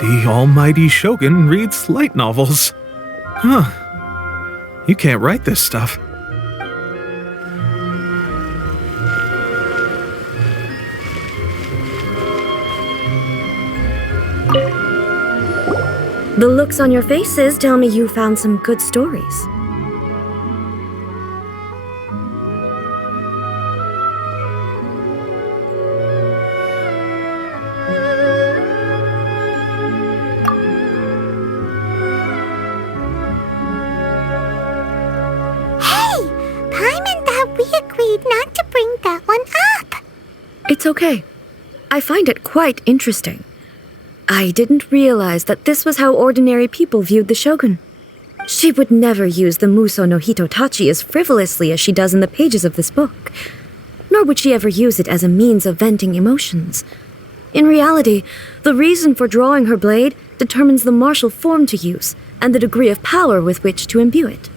The almighty Shogun reads light novels. Huh. You can't write this stuff. The looks on your faces tell me you found some good stories. Not to bring that one up. It's okay. I find it quite interesting. I didn't realize that this was how ordinary people viewed the Shogun. She would never use the Muso no Hitotachi as frivolously as she does in the pages of this book. Nor would she ever use it as a means of venting emotions. In reality, the reason for drawing her blade determines the martial form to use and the degree of power with which to imbue it.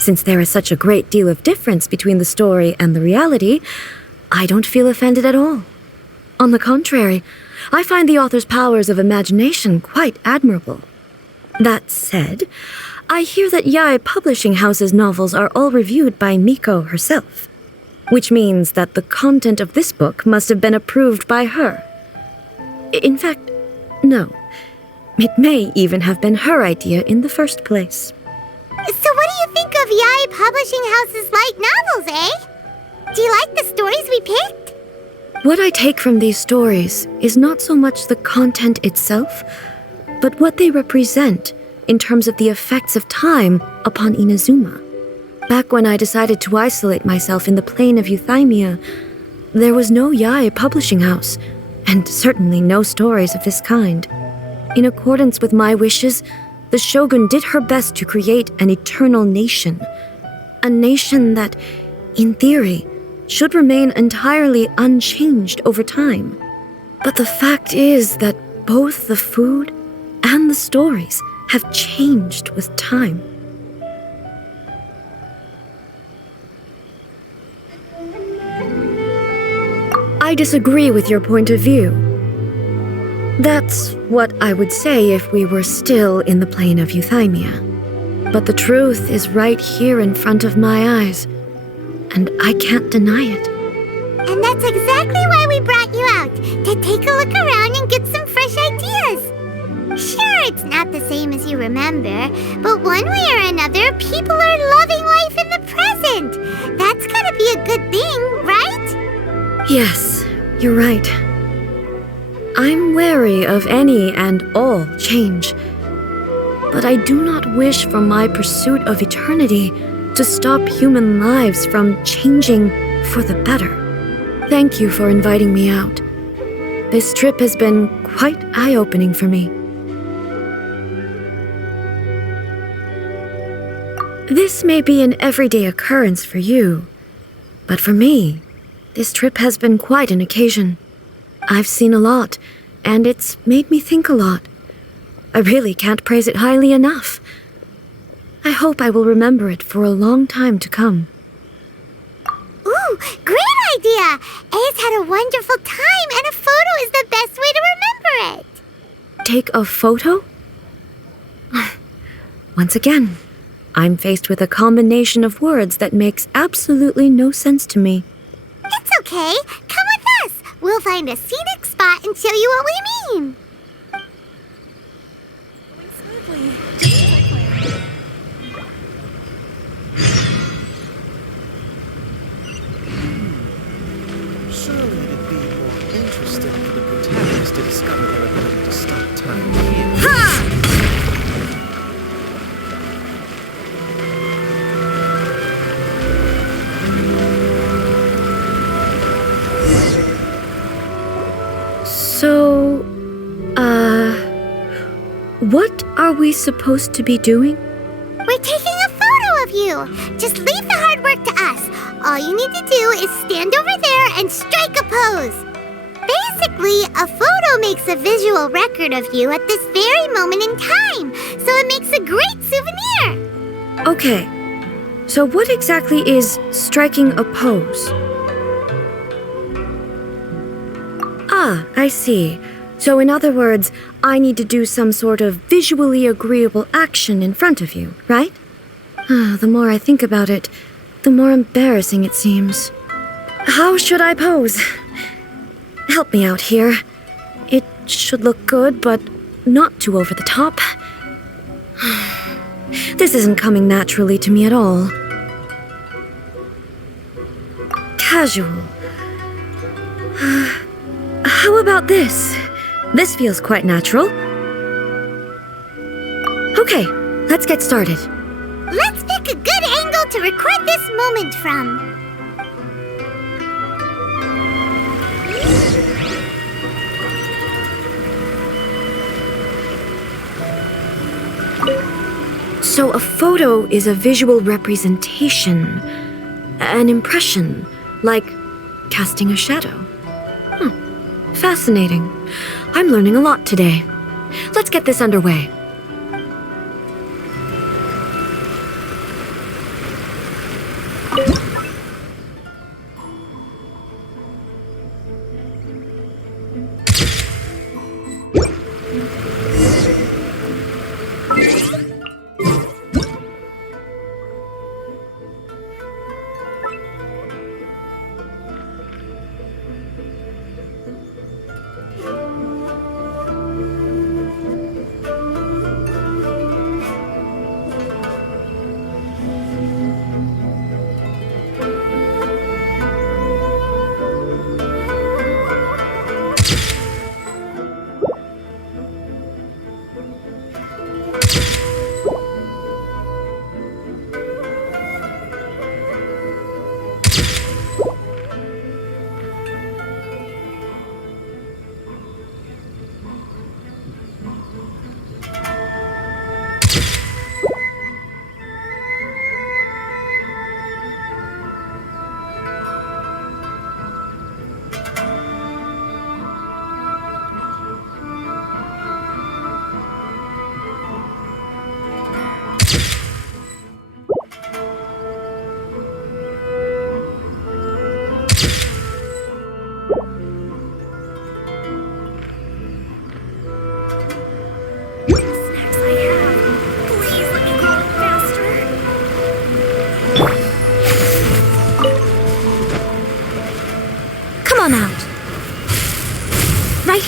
Since there is such a great deal of difference between the story and the reality, I don't feel offended at all. On the contrary, I find the author's powers of imagination quite admirable. That said, I hear that Yae Publishing House's novels are all reviewed by Miko herself, which means that the content of this book must have been approved by her. In fact, no. It may even have been her idea in the first place. So what do you think of Yae Publishing House's light novels, eh? Do you like the stories we picked? What I take from these stories is not so much the content itself, but what they represent in terms of the effects of time upon Inazuma. Back when I decided to isolate myself in the plain of Euthymia, there was no Yae Publishing House, and certainly no stories of this kind. In accordance with my wishes, the Shogun did her best to create an eternal nation. A nation that, in theory, should remain entirely unchanged over time. But the fact is that both the food and the stories have changed with time. I disagree with your point of view. That's what I would say if we were still in the plain of Euthymia. But the truth is right here in front of my eyes, and I can't deny it. And that's exactly why we brought you out, to take a look around and get some fresh ideas. Sure, it's not the same as you remember, but one way or another, people are loving life in the present. That's gotta be a good thing, right? Yes, you're right. I'm wary of any and all change, but I do not wish for my pursuit of eternity to stop human lives from changing for the better. Thank you for inviting me out. This trip has been quite eye-opening for me. This may be an everyday occurrence for you, but for me, this trip has been quite an occasion. I've seen a lot, and it's made me think a lot. I really can't praise it highly enough. I hope I will remember it for a long time to come. Ooh, great idea! A's had a wonderful time, and a photo is the best way to remember it. Take a photo? Once again, I'm faced with a combination of words that makes absolutely no sense to me. It's okay. Come with us. We'll find a scenic spot and show you what we mean. Going smoothly, just as I planned. Surely it'd be more interesting for the protagonist to discover their ability to stop time here. are we supposed to be doing? We're taking a photo of you. Just leave the hard work to us. All you need to do is stand over there and strike a pose. Basically, a photo makes a visual record of you at this very moment in time, so it makes a great souvenir. Okay, so what exactly is striking a pose? Ah, I see. So in other words, I need to do some sort of visually agreeable action in front of you, right? The more I think about it, the more embarrassing it seems. How should I pose? Help me out here. It should look good, but not too over the top. This isn't coming naturally to me at all. Casual. How about this? This feels quite natural. Okay, let's get started. Let's pick a good angle to record this moment from. So a photo is a visual representation, an impression, like casting a shadow. Fascinating. I'm learning a lot today. Let's get this underway.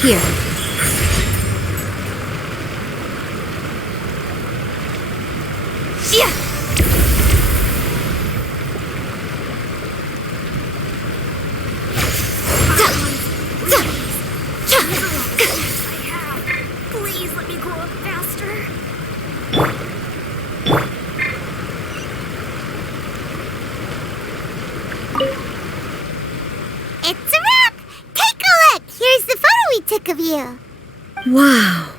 Here. Yeah. Please let me grow up faster. It's a wrap! Take a look! Here's the photo we took of you. Wow.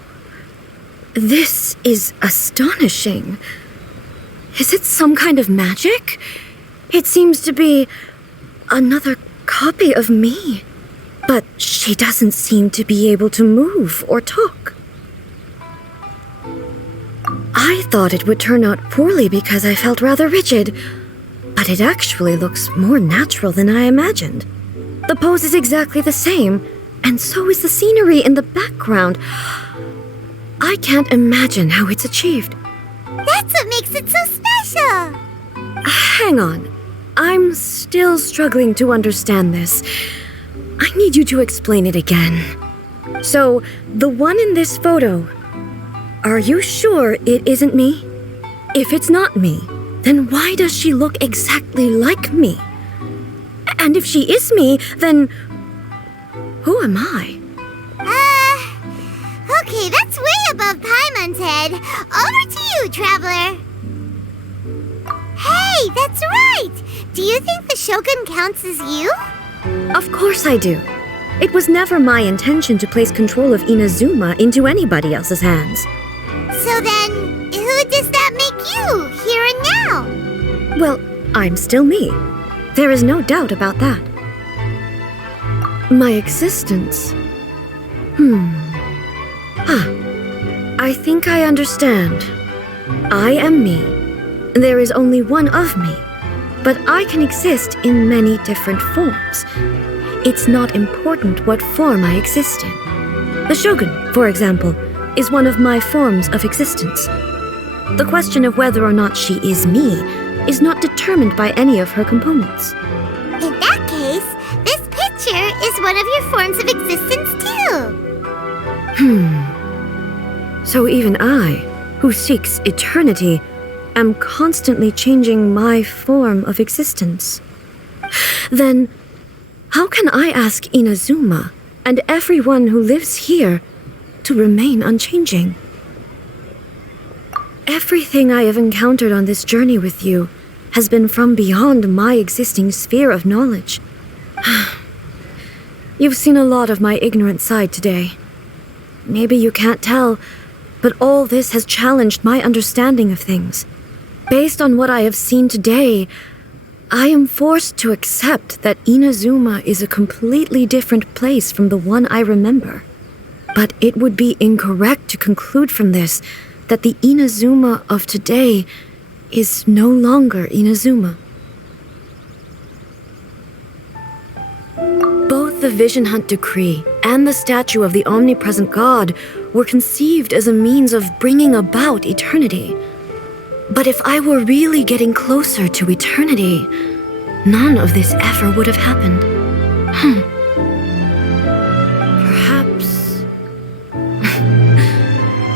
This is astonishing. Is it some kind of magic? It seems to be another copy of me. But she doesn't seem to be able to move or talk. I thought it would turn out poorly because I felt rather rigid, but it actually looks more natural than I imagined. The pose is exactly the same, and so is the scenery in the background. I can't imagine how it's achieved. That's what makes it so special. Hang on. I'm still struggling to understand this. I need you to explain it again. So, the one in this photo, are you sure it isn't me? If it's not me, then why does she look exactly like me? And if she is me, then who am I? Okay, that's way above Paimon's head. Over to you, Traveler. Hey, that's right! Do you think the Shogun counts as you? Of course I do. It was never my intention to place control of Inazuma into anybody else's hands. So then, Then, who does that make you, here and now? Well, I'm still me. There is no doubt about that. My existence. I think I understand. I am me. There is only one of me, but I can exist in many different forms. It's not important what form I exist in. The Shogun, for example, is one of my forms of existence. The question of whether or not she is me is not determined by any of her components. In that case, this picture is one of your forms of existence too. So even I, who seeks eternity, am constantly changing my form of existence. Then, how can I ask Inazuma and everyone who lives here to remain unchanging? Everything I have encountered on this journey with you has been from beyond my existing sphere of knowledge. You've seen a lot of my ignorant side today. Maybe you can't tell, but all this has challenged my understanding of things. Based on what I have seen today, I am forced to accept that Inazuma is a completely different place from the one I remember. But it would be incorrect to conclude from this that the Inazuma of today is no longer Inazuma. Both the Vision Hunt Decree and the statue of the omnipresent God were conceived as a means of bringing about eternity. But if I were really getting closer to eternity, none of this ever would have happened.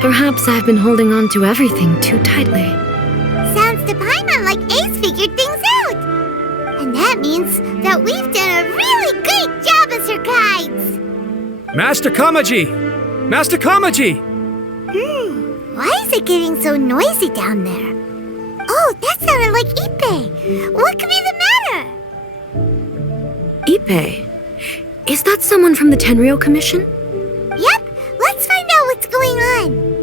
Perhaps I've been holding on to everything too tightly. Sounds to Paimon like Ace figured things out. And that means that we've done a really great job as her guides. Master Kamaji! Master Kamaji! Why is it getting so noisy down there? Oh, that sounded like Ippei. What could be the matter? Ippei? Is that someone from the Tenryou Commission? Yep, let's find out what's going on.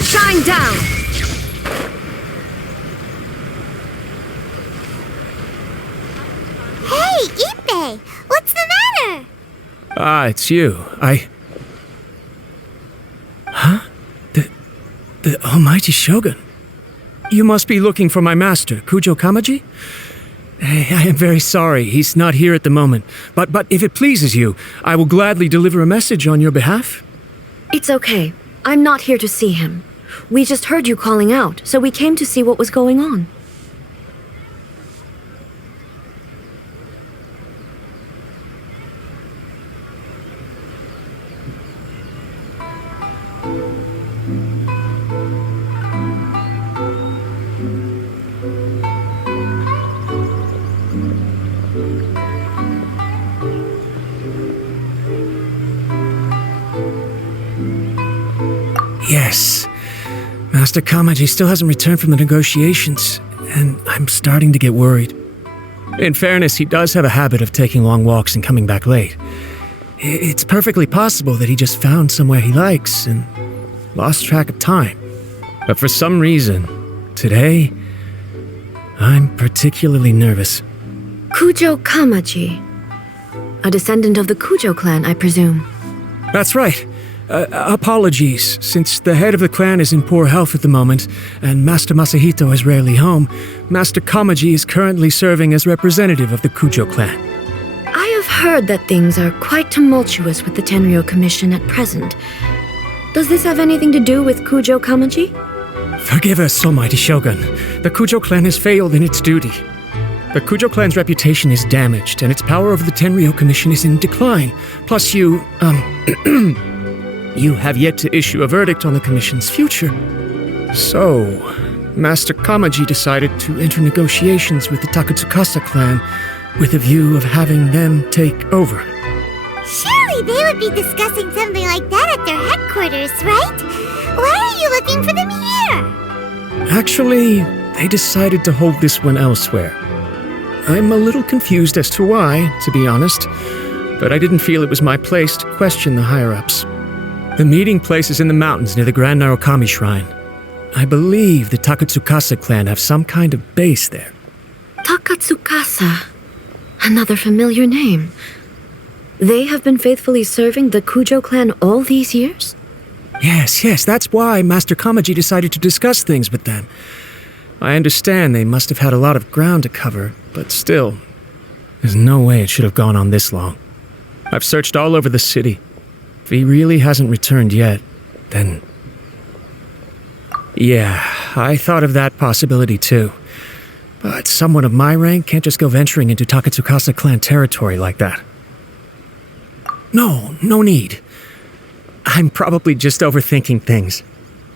Shine down! Hey, Ippei! What's the matter? Ah, it's you. Huh? The almighty Shogun. You must be looking for my master, Kujo Kamaji? I am very sorry, he's not here at the moment. But if it pleases you, I will gladly deliver a message on your behalf. It's okay. I'm not here to see him. We just heard you calling out, so we came to see what was going on. Yes. Master Kamaji still hasn't returned from the negotiations, and I'm starting to get worried. In fairness, he does have a habit of taking long walks and coming back late. It's perfectly possible that he just found somewhere he likes and lost track of time. But for some reason, today, I'm particularly nervous. Kujo Kamaji. A descendant of the Kujo clan, I presume. That's right. Apologies, since the head of the clan is in poor health at the moment, and Master Masahito is rarely home, Master Kamaji is currently serving as representative of the Kujo clan. I have heard that things are quite tumultuous with the Tenryou Commission at present. Does this have anything to do with Kujo Kamaji? Forgive us, almighty Shogun. The Kujo clan has failed in its duty. The Kujo clan's reputation is damaged, and its power over the Tenryou Commission is in decline. Plus you have yet to issue a verdict on the Commission's future. So, Master Kamaji decided to enter negotiations with the Takatsukasa clan with a view of having them take over. Surely they would be discussing something like that at their headquarters, right? Why are you looking for them here? Actually, they decided to hold this one elsewhere. I'm a little confused as to why, to be honest, but I didn't feel it was my place to question the higher-ups. The meeting place is in the mountains near the Grand Narukami Shrine. I believe the Takatsukasa clan have some kind of base there. Takatsukasa. Another familiar name. They have been faithfully serving the Kujo clan all these years? Yes, that's why Master Kamaji decided to discuss things with them. I understand they must have had a lot of ground to cover, but still, there's no way it should have gone on this long. I've searched all over the city. If he really hasn't returned yet, then... Yeah, I thought of that possibility too. But someone of my rank can't just go venturing into Takatsukasa clan territory like that. No need. I'm probably just overthinking things.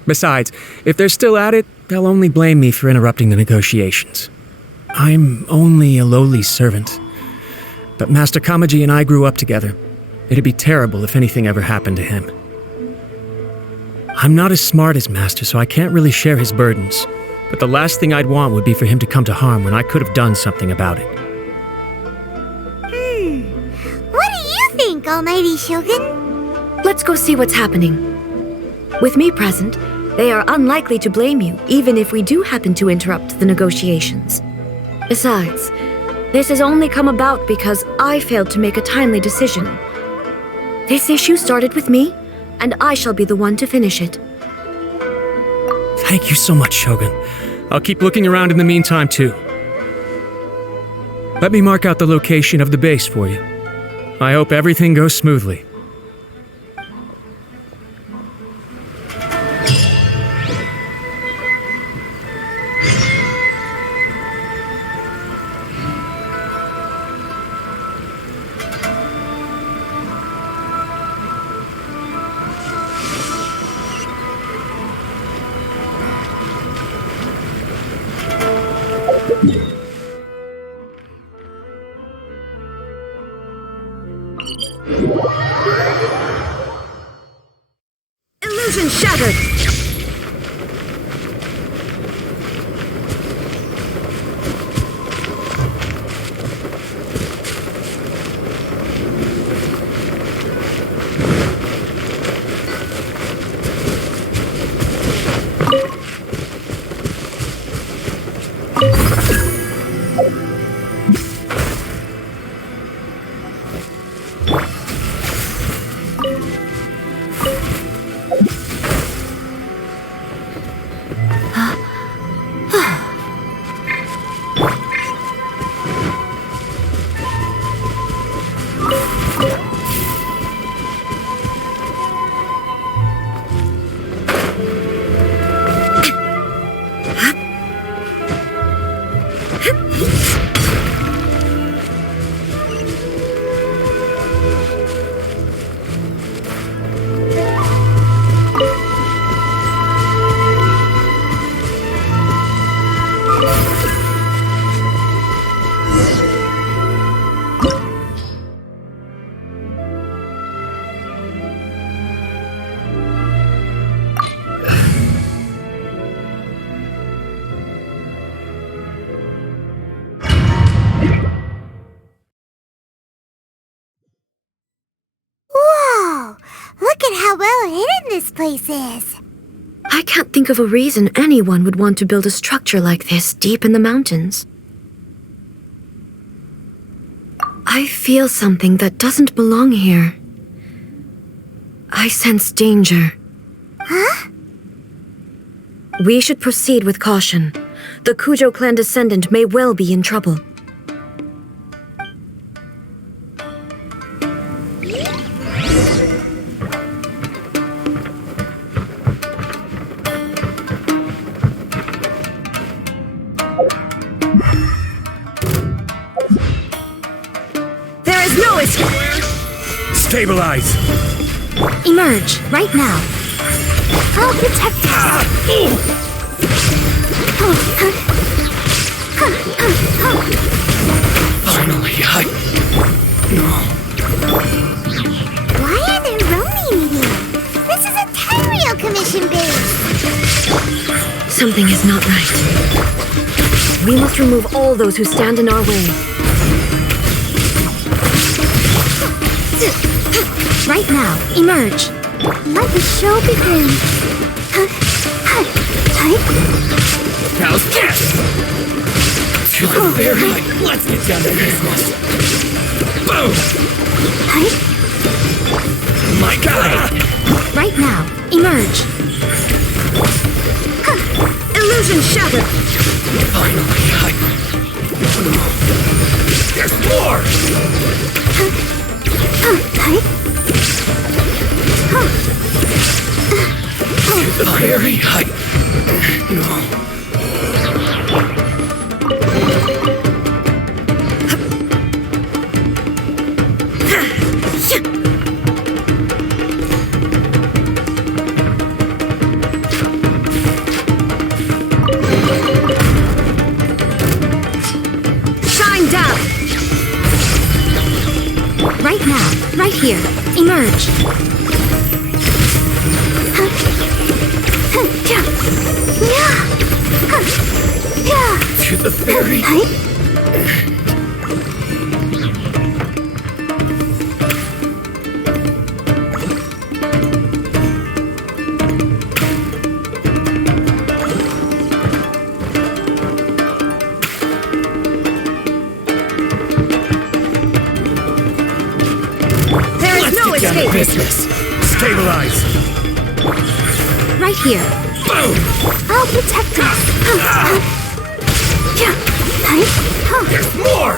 Besides, if they're still at it, they'll only blame me for interrupting the negotiations. I'm only a lowly servant. But Master Kamaji and I grew up together. It'd be terrible if anything ever happened to him. I'm not as smart as Master, so I can't really share his burdens. But the last thing I'd want would be for him to come to harm when I could have done something about it. What do you think, Almighty Shogun? Let's go see what's happening. With me present, they are unlikely to blame you, even if we do happen to interrupt the negotiations. Besides, this has only come about because I failed to make a timely decision. This issue started with me, and I shall be the one to finish it. Thank you so much, Shogun. I'll keep looking around in the meantime, too. Let me mark out the location of the base for you. I hope everything goes smoothly. Illusion shattered! Look at how well hidden this place is. I can't think of a reason anyone would want to build a structure like this deep in the mountains. I feel something that doesn't belong here. I sense danger. Huh? We should proceed with caution. The Kujo clan descendant may well be in trouble. There is no escape! Stabilize! Emerge, right now. I'll protect us! Finally, Why are there Ronin here? This is a Tenryou Commission base! Something is not right. We must remove all those who stand in our way. Right now, emerge. Let the show begin. How's this? To the very... Let's get down to business. Boom! My God! Right now, emerge. Illusion shattered! Finally, There's more! To the very height. Shine down! Right now, right here, emerge. To the very... There is no escape! Business. Stabilize. Right here. Boom! I'll protect us. There's more!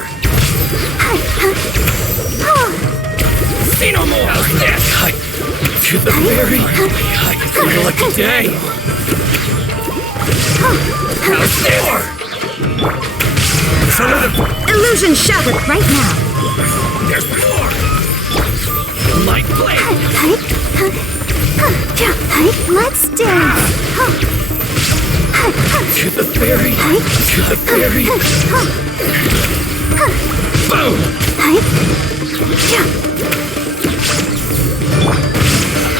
See no more! How's this? To the very... It's a lucky day! How's this? Illusion shattered! Right now. There's more! Light blade! Let's dance. To the very... To the very... Boom!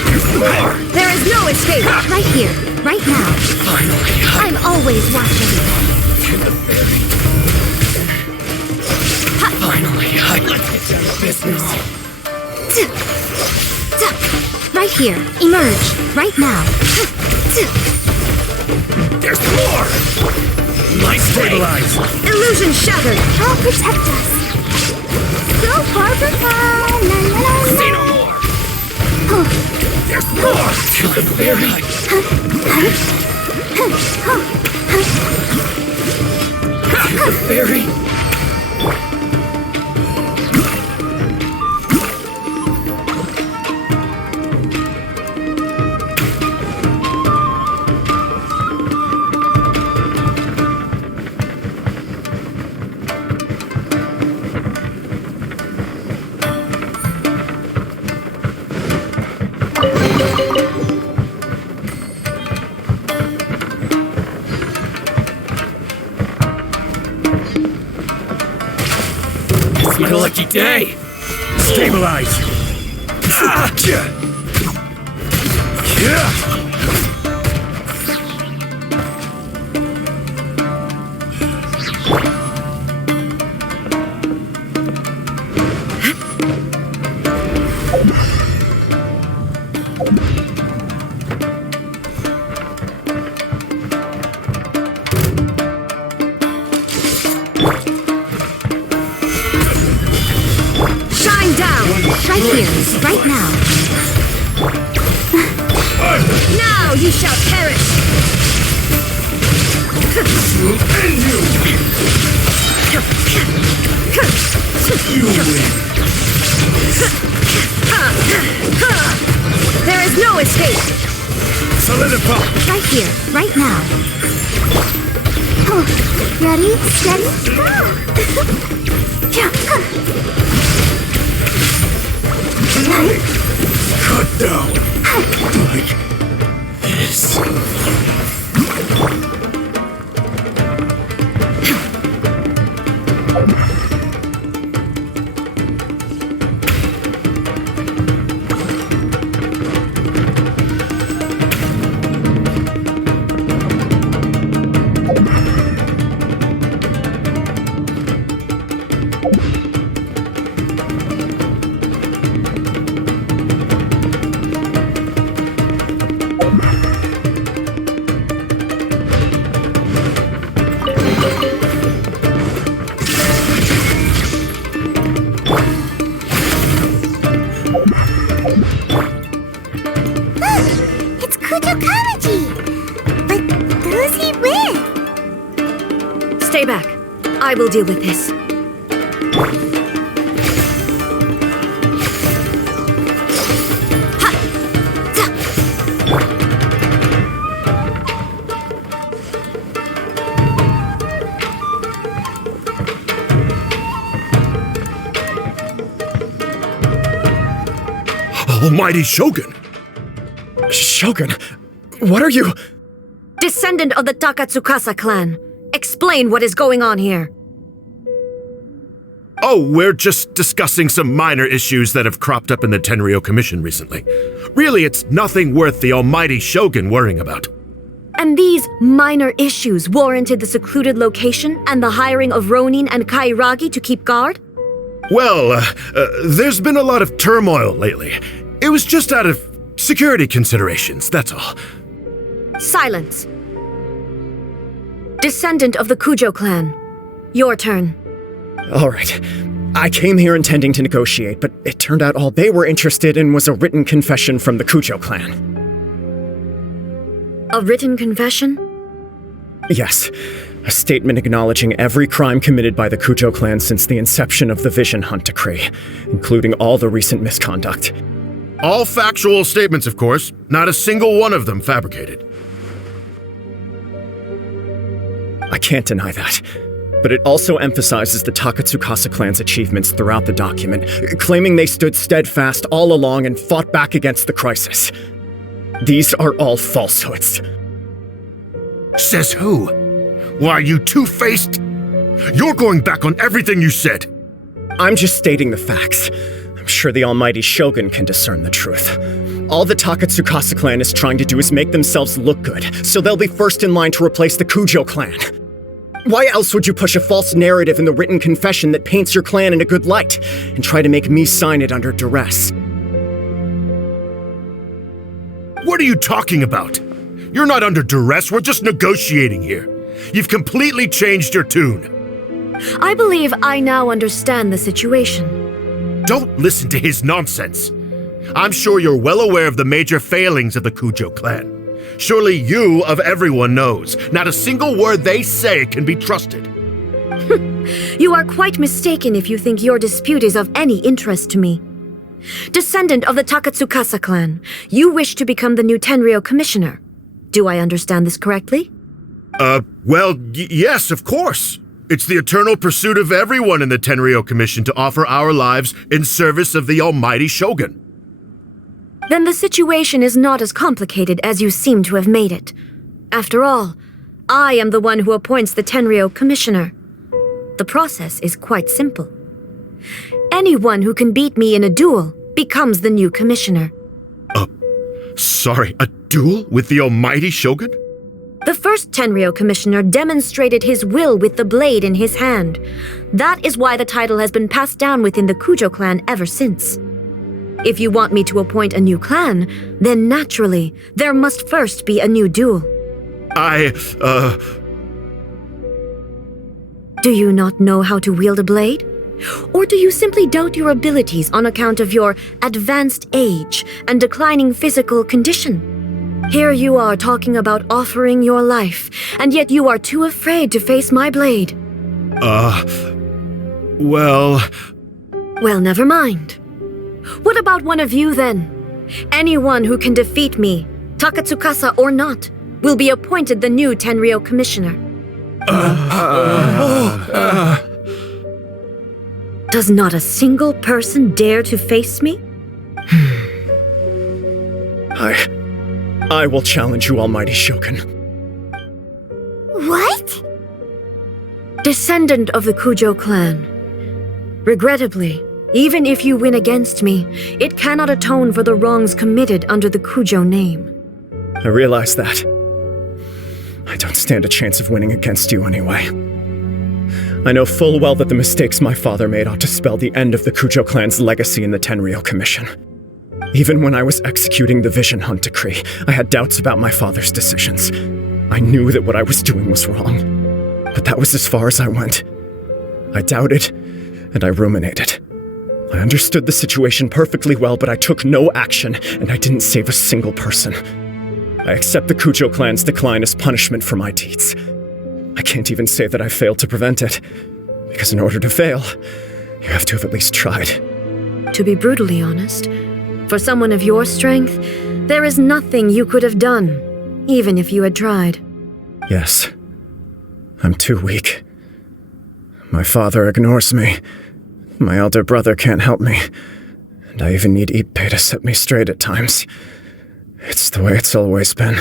There's more! There is no escape! Right here, right now. Finally, I'm always watching. to the very... Finally, let's get down to business. Right here, emerge. Right now. There's more! Light stabilize! Illusion shattered! I'll protect us. Go, Barbara! La la la See la. no more! There's more! To the very... To the very... It's my lucky day! Stabilize! Shine down! Right here, right now. Now you shall perish! And you! You win! There is no escape! Solidify! Right here, right now. Ready, steady, go! Cut down! Like this. Stay back. I will deal with this. Almighty Shogun! Shogun, what are you? Descendant of the Takatsukasa clan. Explain what is going on here. Oh, we're just discussing some minor issues that have cropped up in the Tenryou Commission recently. Really, it's nothing worth the Almighty Shogun worrying about. And these minor issues warranted the secluded location and the hiring of Ronin and Kairagi to keep guard? Well, there's been a lot of turmoil lately. It was just out of security considerations, that's all. Silence. Descendant of the Kujo clan. Your turn. All right. I came here intending to negotiate, but it turned out all they were interested in was a written confession from the Kujo clan. A written confession? Yes. A statement acknowledging every crime committed by the Kujo clan since the inception of the Vision Hunt Decree, including all the recent misconduct. All factual statements, of course. Not a single one of them fabricated. I can't deny that. But it also emphasizes the Takatsukasa clan's achievements throughout the document, claiming they stood steadfast all along and fought back against the crisis. These are all falsehoods. Says who? Why, are you two-faced? You're going back on everything you said. I'm just stating the facts. I'm sure the Almighty Shogun can discern the truth. All the Takatsukasa clan is trying to do is make themselves look good, so they'll be first in line to replace the Kujo clan. Why else would you push a false narrative in the written confession that paints your clan in a good light, and try to make me sign it under duress? What are you talking about? You're not under duress, we're just negotiating here. You've completely changed your tune. I believe I now understand the situation. Don't listen to his nonsense. I'm sure you're well aware of the major failings of the Kujo clan. Surely you, of everyone, knows. Not a single word they say can be trusted. You are quite mistaken if you think your dispute is of any interest to me. Descendant of the Takatsukasa clan, you wish to become the new Tenryou commissioner. Do I understand this correctly? Well, yes, of course. It's the eternal pursuit of everyone in the Tenryou Commission to offer our lives in service of the Almighty Shogun. Then the situation is not as complicated as you seem to have made it. After all, I am the one who appoints the Tenryou commissioner. The process is quite simple. Anyone who can beat me in a duel becomes the new commissioner. Sorry, a duel with the Almighty Shogun? The first Tenryou commissioner demonstrated his will with the blade in his hand. That is why the title has been passed down within the Kujo clan ever since. If you want me to appoint a new clan, then naturally, there must first be a new duel. Do you not know how to wield a blade? Or do you simply doubt your abilities on account of your advanced age and declining physical condition? Here you are talking about offering your life, and yet you are too afraid to face my blade. Well, never mind. What about one of you, then? Anyone who can defeat me, Takatsukasa or not, will be appointed the new Tenryou commissioner. Does not a single person dare to face me? I will challenge you, Almighty Shogun. What? Descendant of the Kujo clan. Regrettably, even if you win against me, it cannot atone for the wrongs committed under the Kujo name. I realize that. I don't stand a chance of winning against you anyway. I know full well that the mistakes my father made ought to spell the end of the Kujo clan's legacy in the Tenryou Commission. Even when I was executing the Vision Hunt Decree, I had doubts about my father's decisions. I knew that what I was doing was wrong. But that was as far as I went. I doubted, and I ruminated. I understood the situation perfectly well, but I took no action, and I didn't save a single person. I accept the Kujo clan's decline as punishment for my deeds. I can't even say that I failed to prevent it, because in order to fail, you have to have at least tried. To be brutally honest, for someone of your strength, there is nothing you could have done, even if you had tried. Yes. I'm too weak. My father ignores me. My elder brother can't help me. And I even need Ippei to set me straight at times. It's the way it's always been.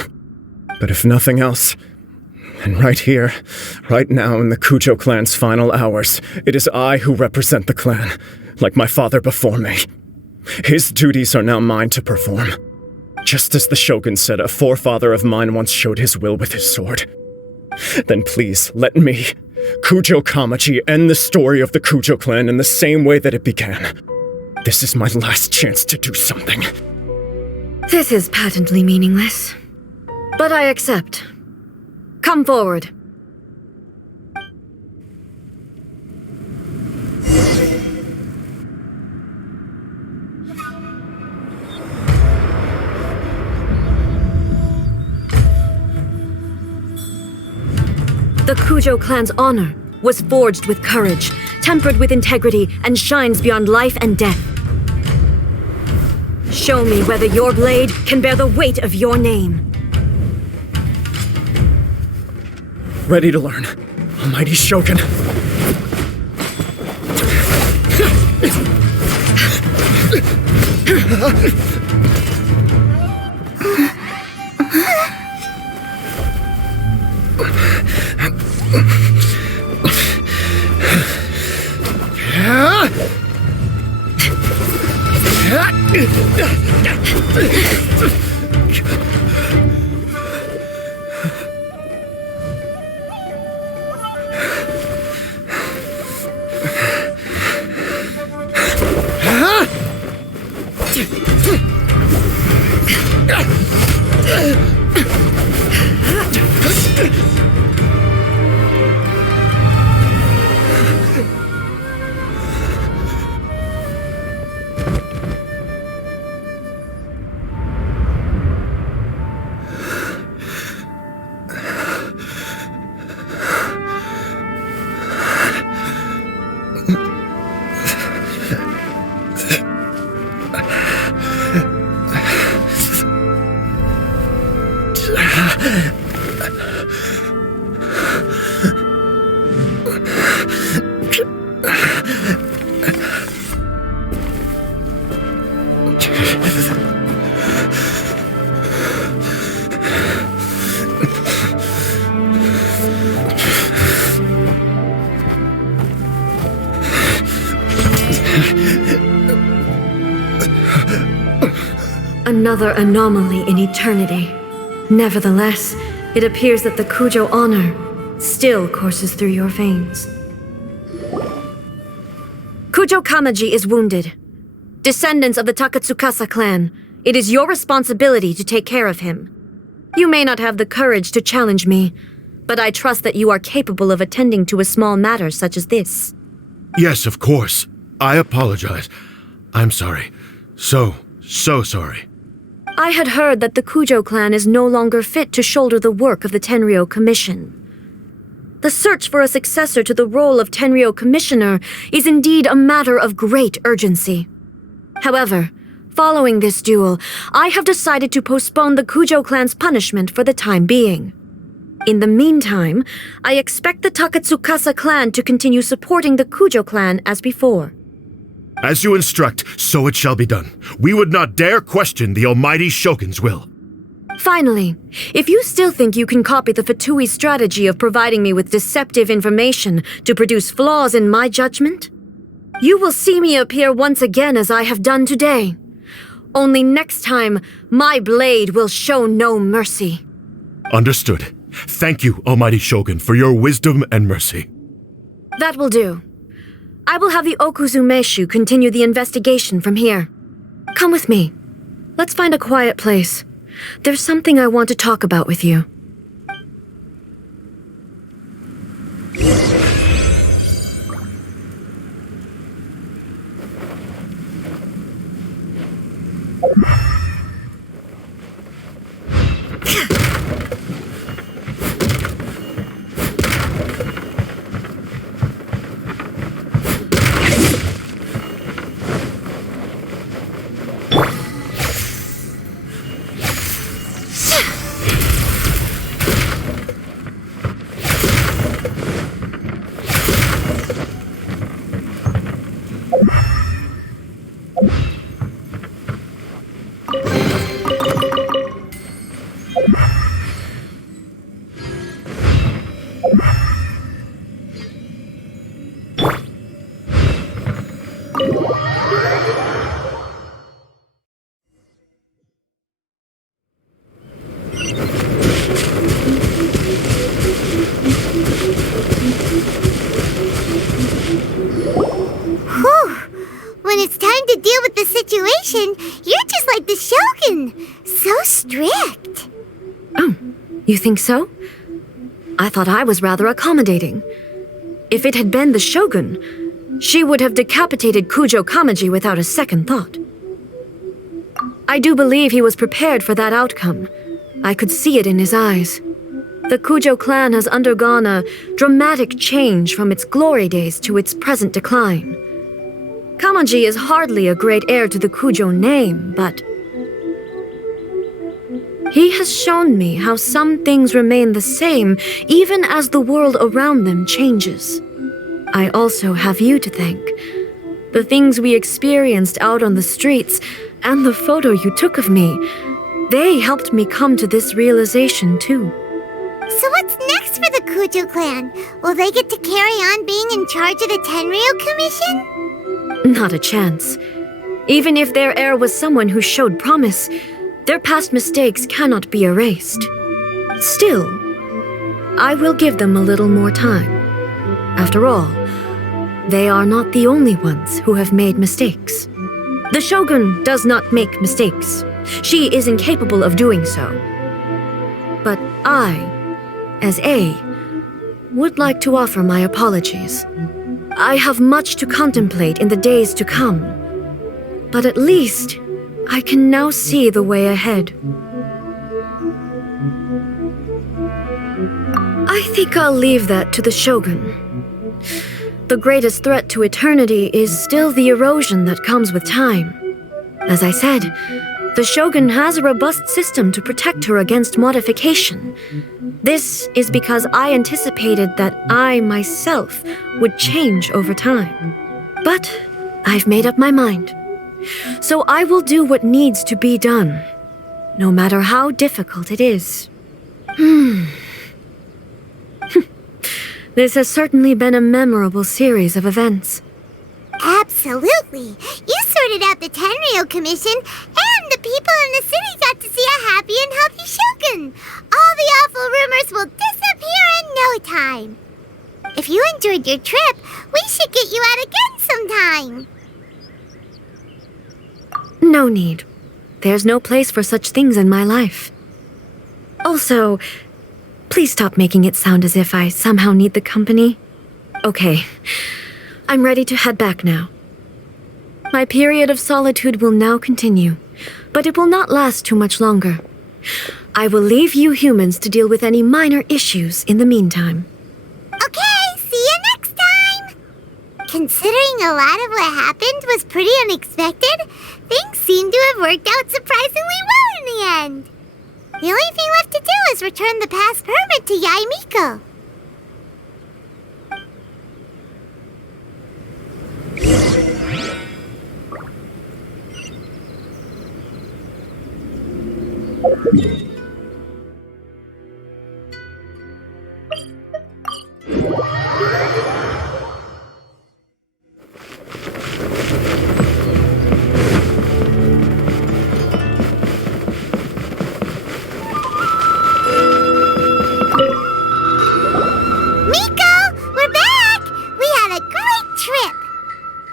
But if nothing else, and right here, right now in the Kujo clan's final hours, it is I who represent the clan, like my father before me. His duties are now mine to perform. Just as the Shogun said a forefather of mine once showed his will with his sword. Then please, let me, Kujo Kamaji, end the story of the Kujo clan in the same way that it began. This is my last chance to do something. This is patently meaningless. But I accept. Come forward. The Kujo clan's honor was forged with courage, tempered with integrity, and shines beyond life and death. Show me whether your blade can bear the weight of your name. Ready to learn, Almighty Shogun. Another anomaly in eternity. Nevertheless, it appears that the Kujo honor still courses through your veins. Kujo Kamaji is wounded. Descendants of the Takatsukasa clan, it is your responsibility to take care of him. You may not have the courage to challenge me, but I trust that you are capable of attending to a small matter such as this. Yes, of course. I apologize. I'm sorry. So sorry. I had heard that the Kujo clan is no longer fit to shoulder the work of the Tenryou Commission. The search for a successor to the role of Tenryou Commissioner is indeed a matter of great urgency. However, following this duel, I have decided to postpone the Kujo clan's punishment for the time being. In the meantime, I expect the Takatsukasa clan to continue supporting the Kujo clan as before. As you instruct, so it shall be done. We would not dare question the Almighty Shogun's will. Finally, if you still think you can copy the F2P strategy of providing me with deceptive information to produce flaws in my judgment, you will see me appear once again as I have done today. Only next time, my blade will show no mercy. Understood. Thank you, Almighty Shogun, for your wisdom and mercy. That will do. I will have the Okuzumeshu continue the investigation from here. Come with me. Let's find a quiet place. There's something I want to talk about with you. You think so? I thought I was rather accommodating. If it had been the Shogun, she would have decapitated Kujo Kamaji without a second thought. I do believe he was prepared for that outcome. I could see it in his eyes. The Kujo clan has undergone a dramatic change from its glory days to its present decline. Kamaji is hardly a great heir to the Kujo name, but he has shown me how some things remain the same even as the world around them changes. I also have you to thank. The things we experienced out on the streets and the photo you took of me, they helped me come to this realization too. So what's next for the Kujo clan? Will they get to carry on being in charge of the Tenryo Commission? Not a chance. Even if their heir was someone who showed promise, their past mistakes cannot be erased. Still, I will give them a little more time. After all, they are not the only ones who have made mistakes. The Shogun does not make mistakes. She is incapable of doing so. But I, as A, would like to offer my apologies. I have much to contemplate in the days to come, but at least I can now see the way ahead. I think I'll leave that to the Shogun. The greatest threat to eternity is still the erosion that comes with time. As I said, the Shogun has a robust system to protect her against modification. This is because I anticipated that I myself would change over time. But I've made up my mind. So I will do what needs to be done, no matter how difficult it is. This has certainly been a memorable series of events. Absolutely. You sorted out the Tenryo Commission, and the people in the city got to see a happy and healthy Shogun. All the awful rumors will disappear in no time. If you enjoyed your trip, we should get you out again sometime. No need. There's no place for such things in my life. Also, please stop making it sound as if I somehow need the company. Okay, I'm ready to head back now. My period of solitude will now continue, but it will not last too much longer. I will leave you humans to deal with any minor issues in the meantime. Okay, see you next time! Considering a lot of what happened was pretty unexpected, things seem to have worked out surprisingly well in the end. The only thing left to do is return the pass permit to Yaimiko.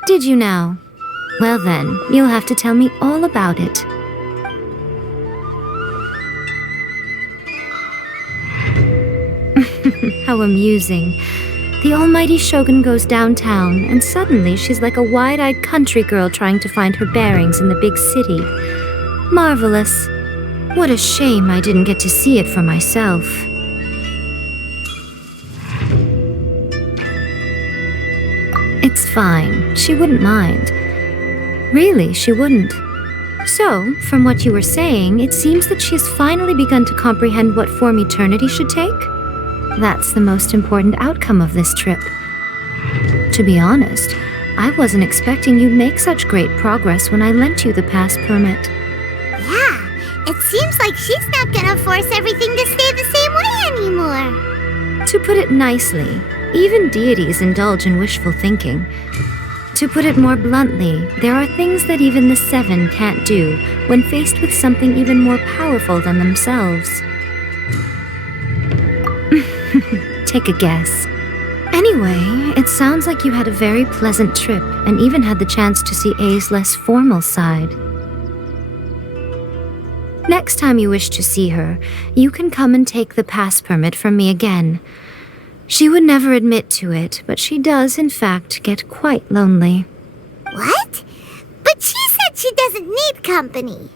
Did you now? Well then, you'll have to tell me all about it. How amusing. The almighty Shogun goes downtown, and suddenly she's like a wide-eyed country girl trying to find her bearings in the big city. Marvelous. What a shame I didn't get to see it for myself. It's fine. She wouldn't mind. Really, she wouldn't. So, from what you were saying, it seems that she has finally begun to comprehend what form eternity should take? That's the most important outcome of this trip. To be honest, I wasn't expecting you'd make such great progress when I lent you the pass permit. Yeah, it seems like she's not gonna force everything to stay the same way anymore. To put it nicely, even deities indulge in wishful thinking. To put it more bluntly, there are things that even the Seven can't do when faced with something even more powerful than themselves. Take a guess. Anyway, it sounds like you had a very pleasant trip and even had the chance to see A's less formal side. Next time you wish to see her, you can come and take the pass permit from me again. She would never admit to it, but she does, in fact, get quite lonely. What? But she said she doesn't need company.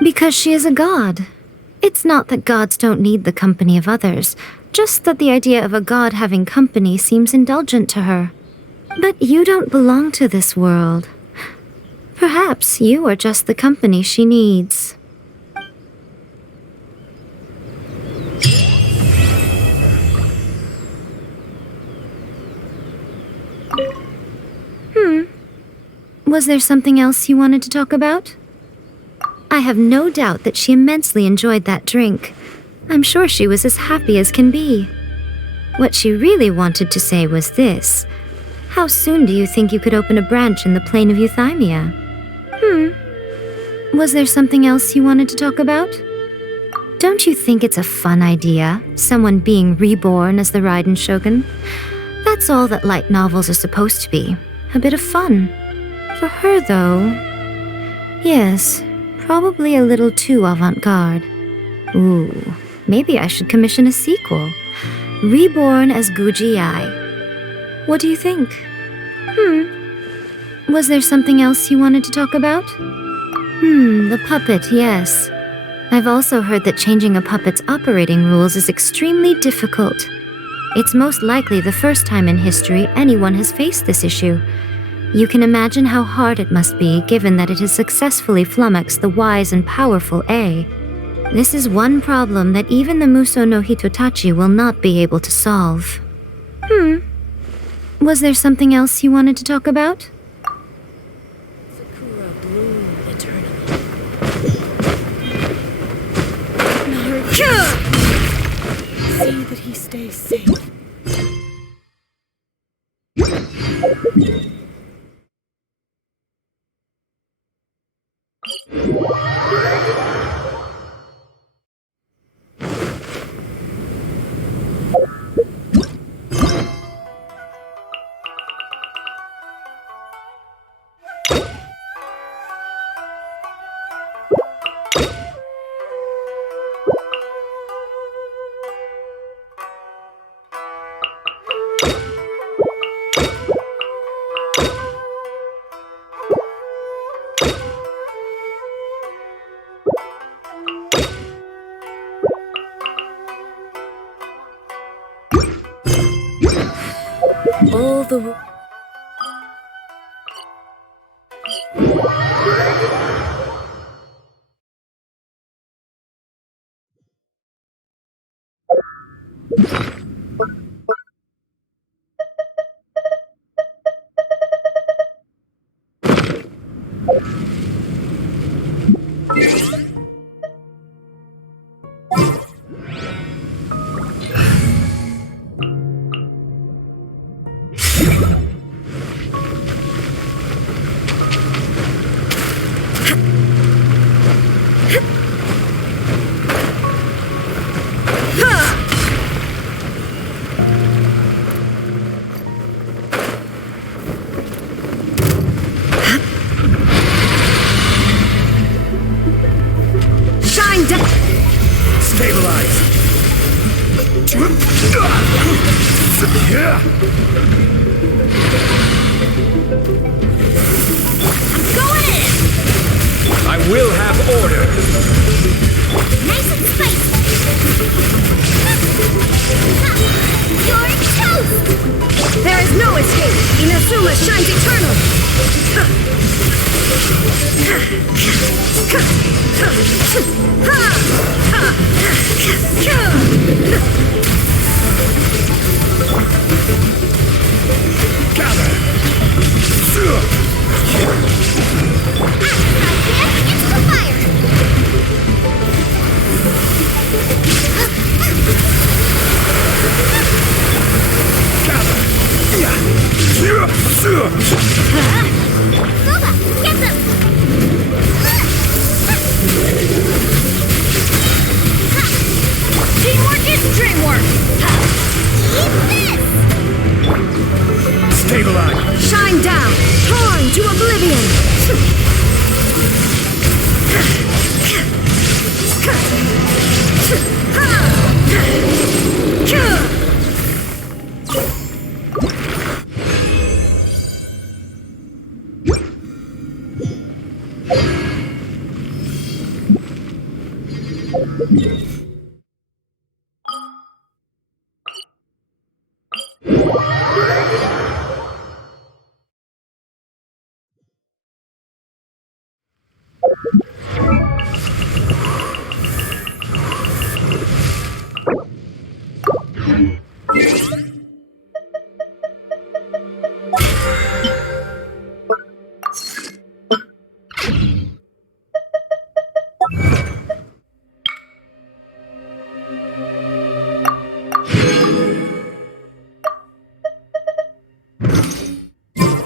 Because she is a god. It's not that gods don't need the company of others, just that the idea of a god having company seems indulgent to her. But you don't belong to this world. Perhaps you are just the company she needs. Was there something else you wanted to talk about? I have no doubt that she immensely enjoyed that drink. I'm sure she was as happy as can be. What she really wanted to say was this. How soon do you think you could open a branch in the plain of Euthymia? Was there something else you wanted to talk about? Don't you think it's a fun idea, someone being reborn as the Raiden Shogun? That's all that light novels are supposed to be. A bit of fun. For her, though, yes, probably a little too avant-garde. Ooh, maybe I should commission a sequel. Reborn as Guji Ai. What do you think? Was there something else you wanted to talk about? The puppet, yes. I've also heard that changing a puppet's operating rules is extremely difficult. It's most likely the first time in history anyone has faced this issue. You can imagine how hard it must be, given that it has successfully flummoxed the wise and powerful A. This is one problem that even the Muso no Hitotachi will not be able to solve. Was there something else you wanted to talk about? Sakura bloom eternally. See that he stays safe. All the...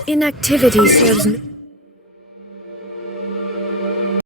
Inactivity serves me.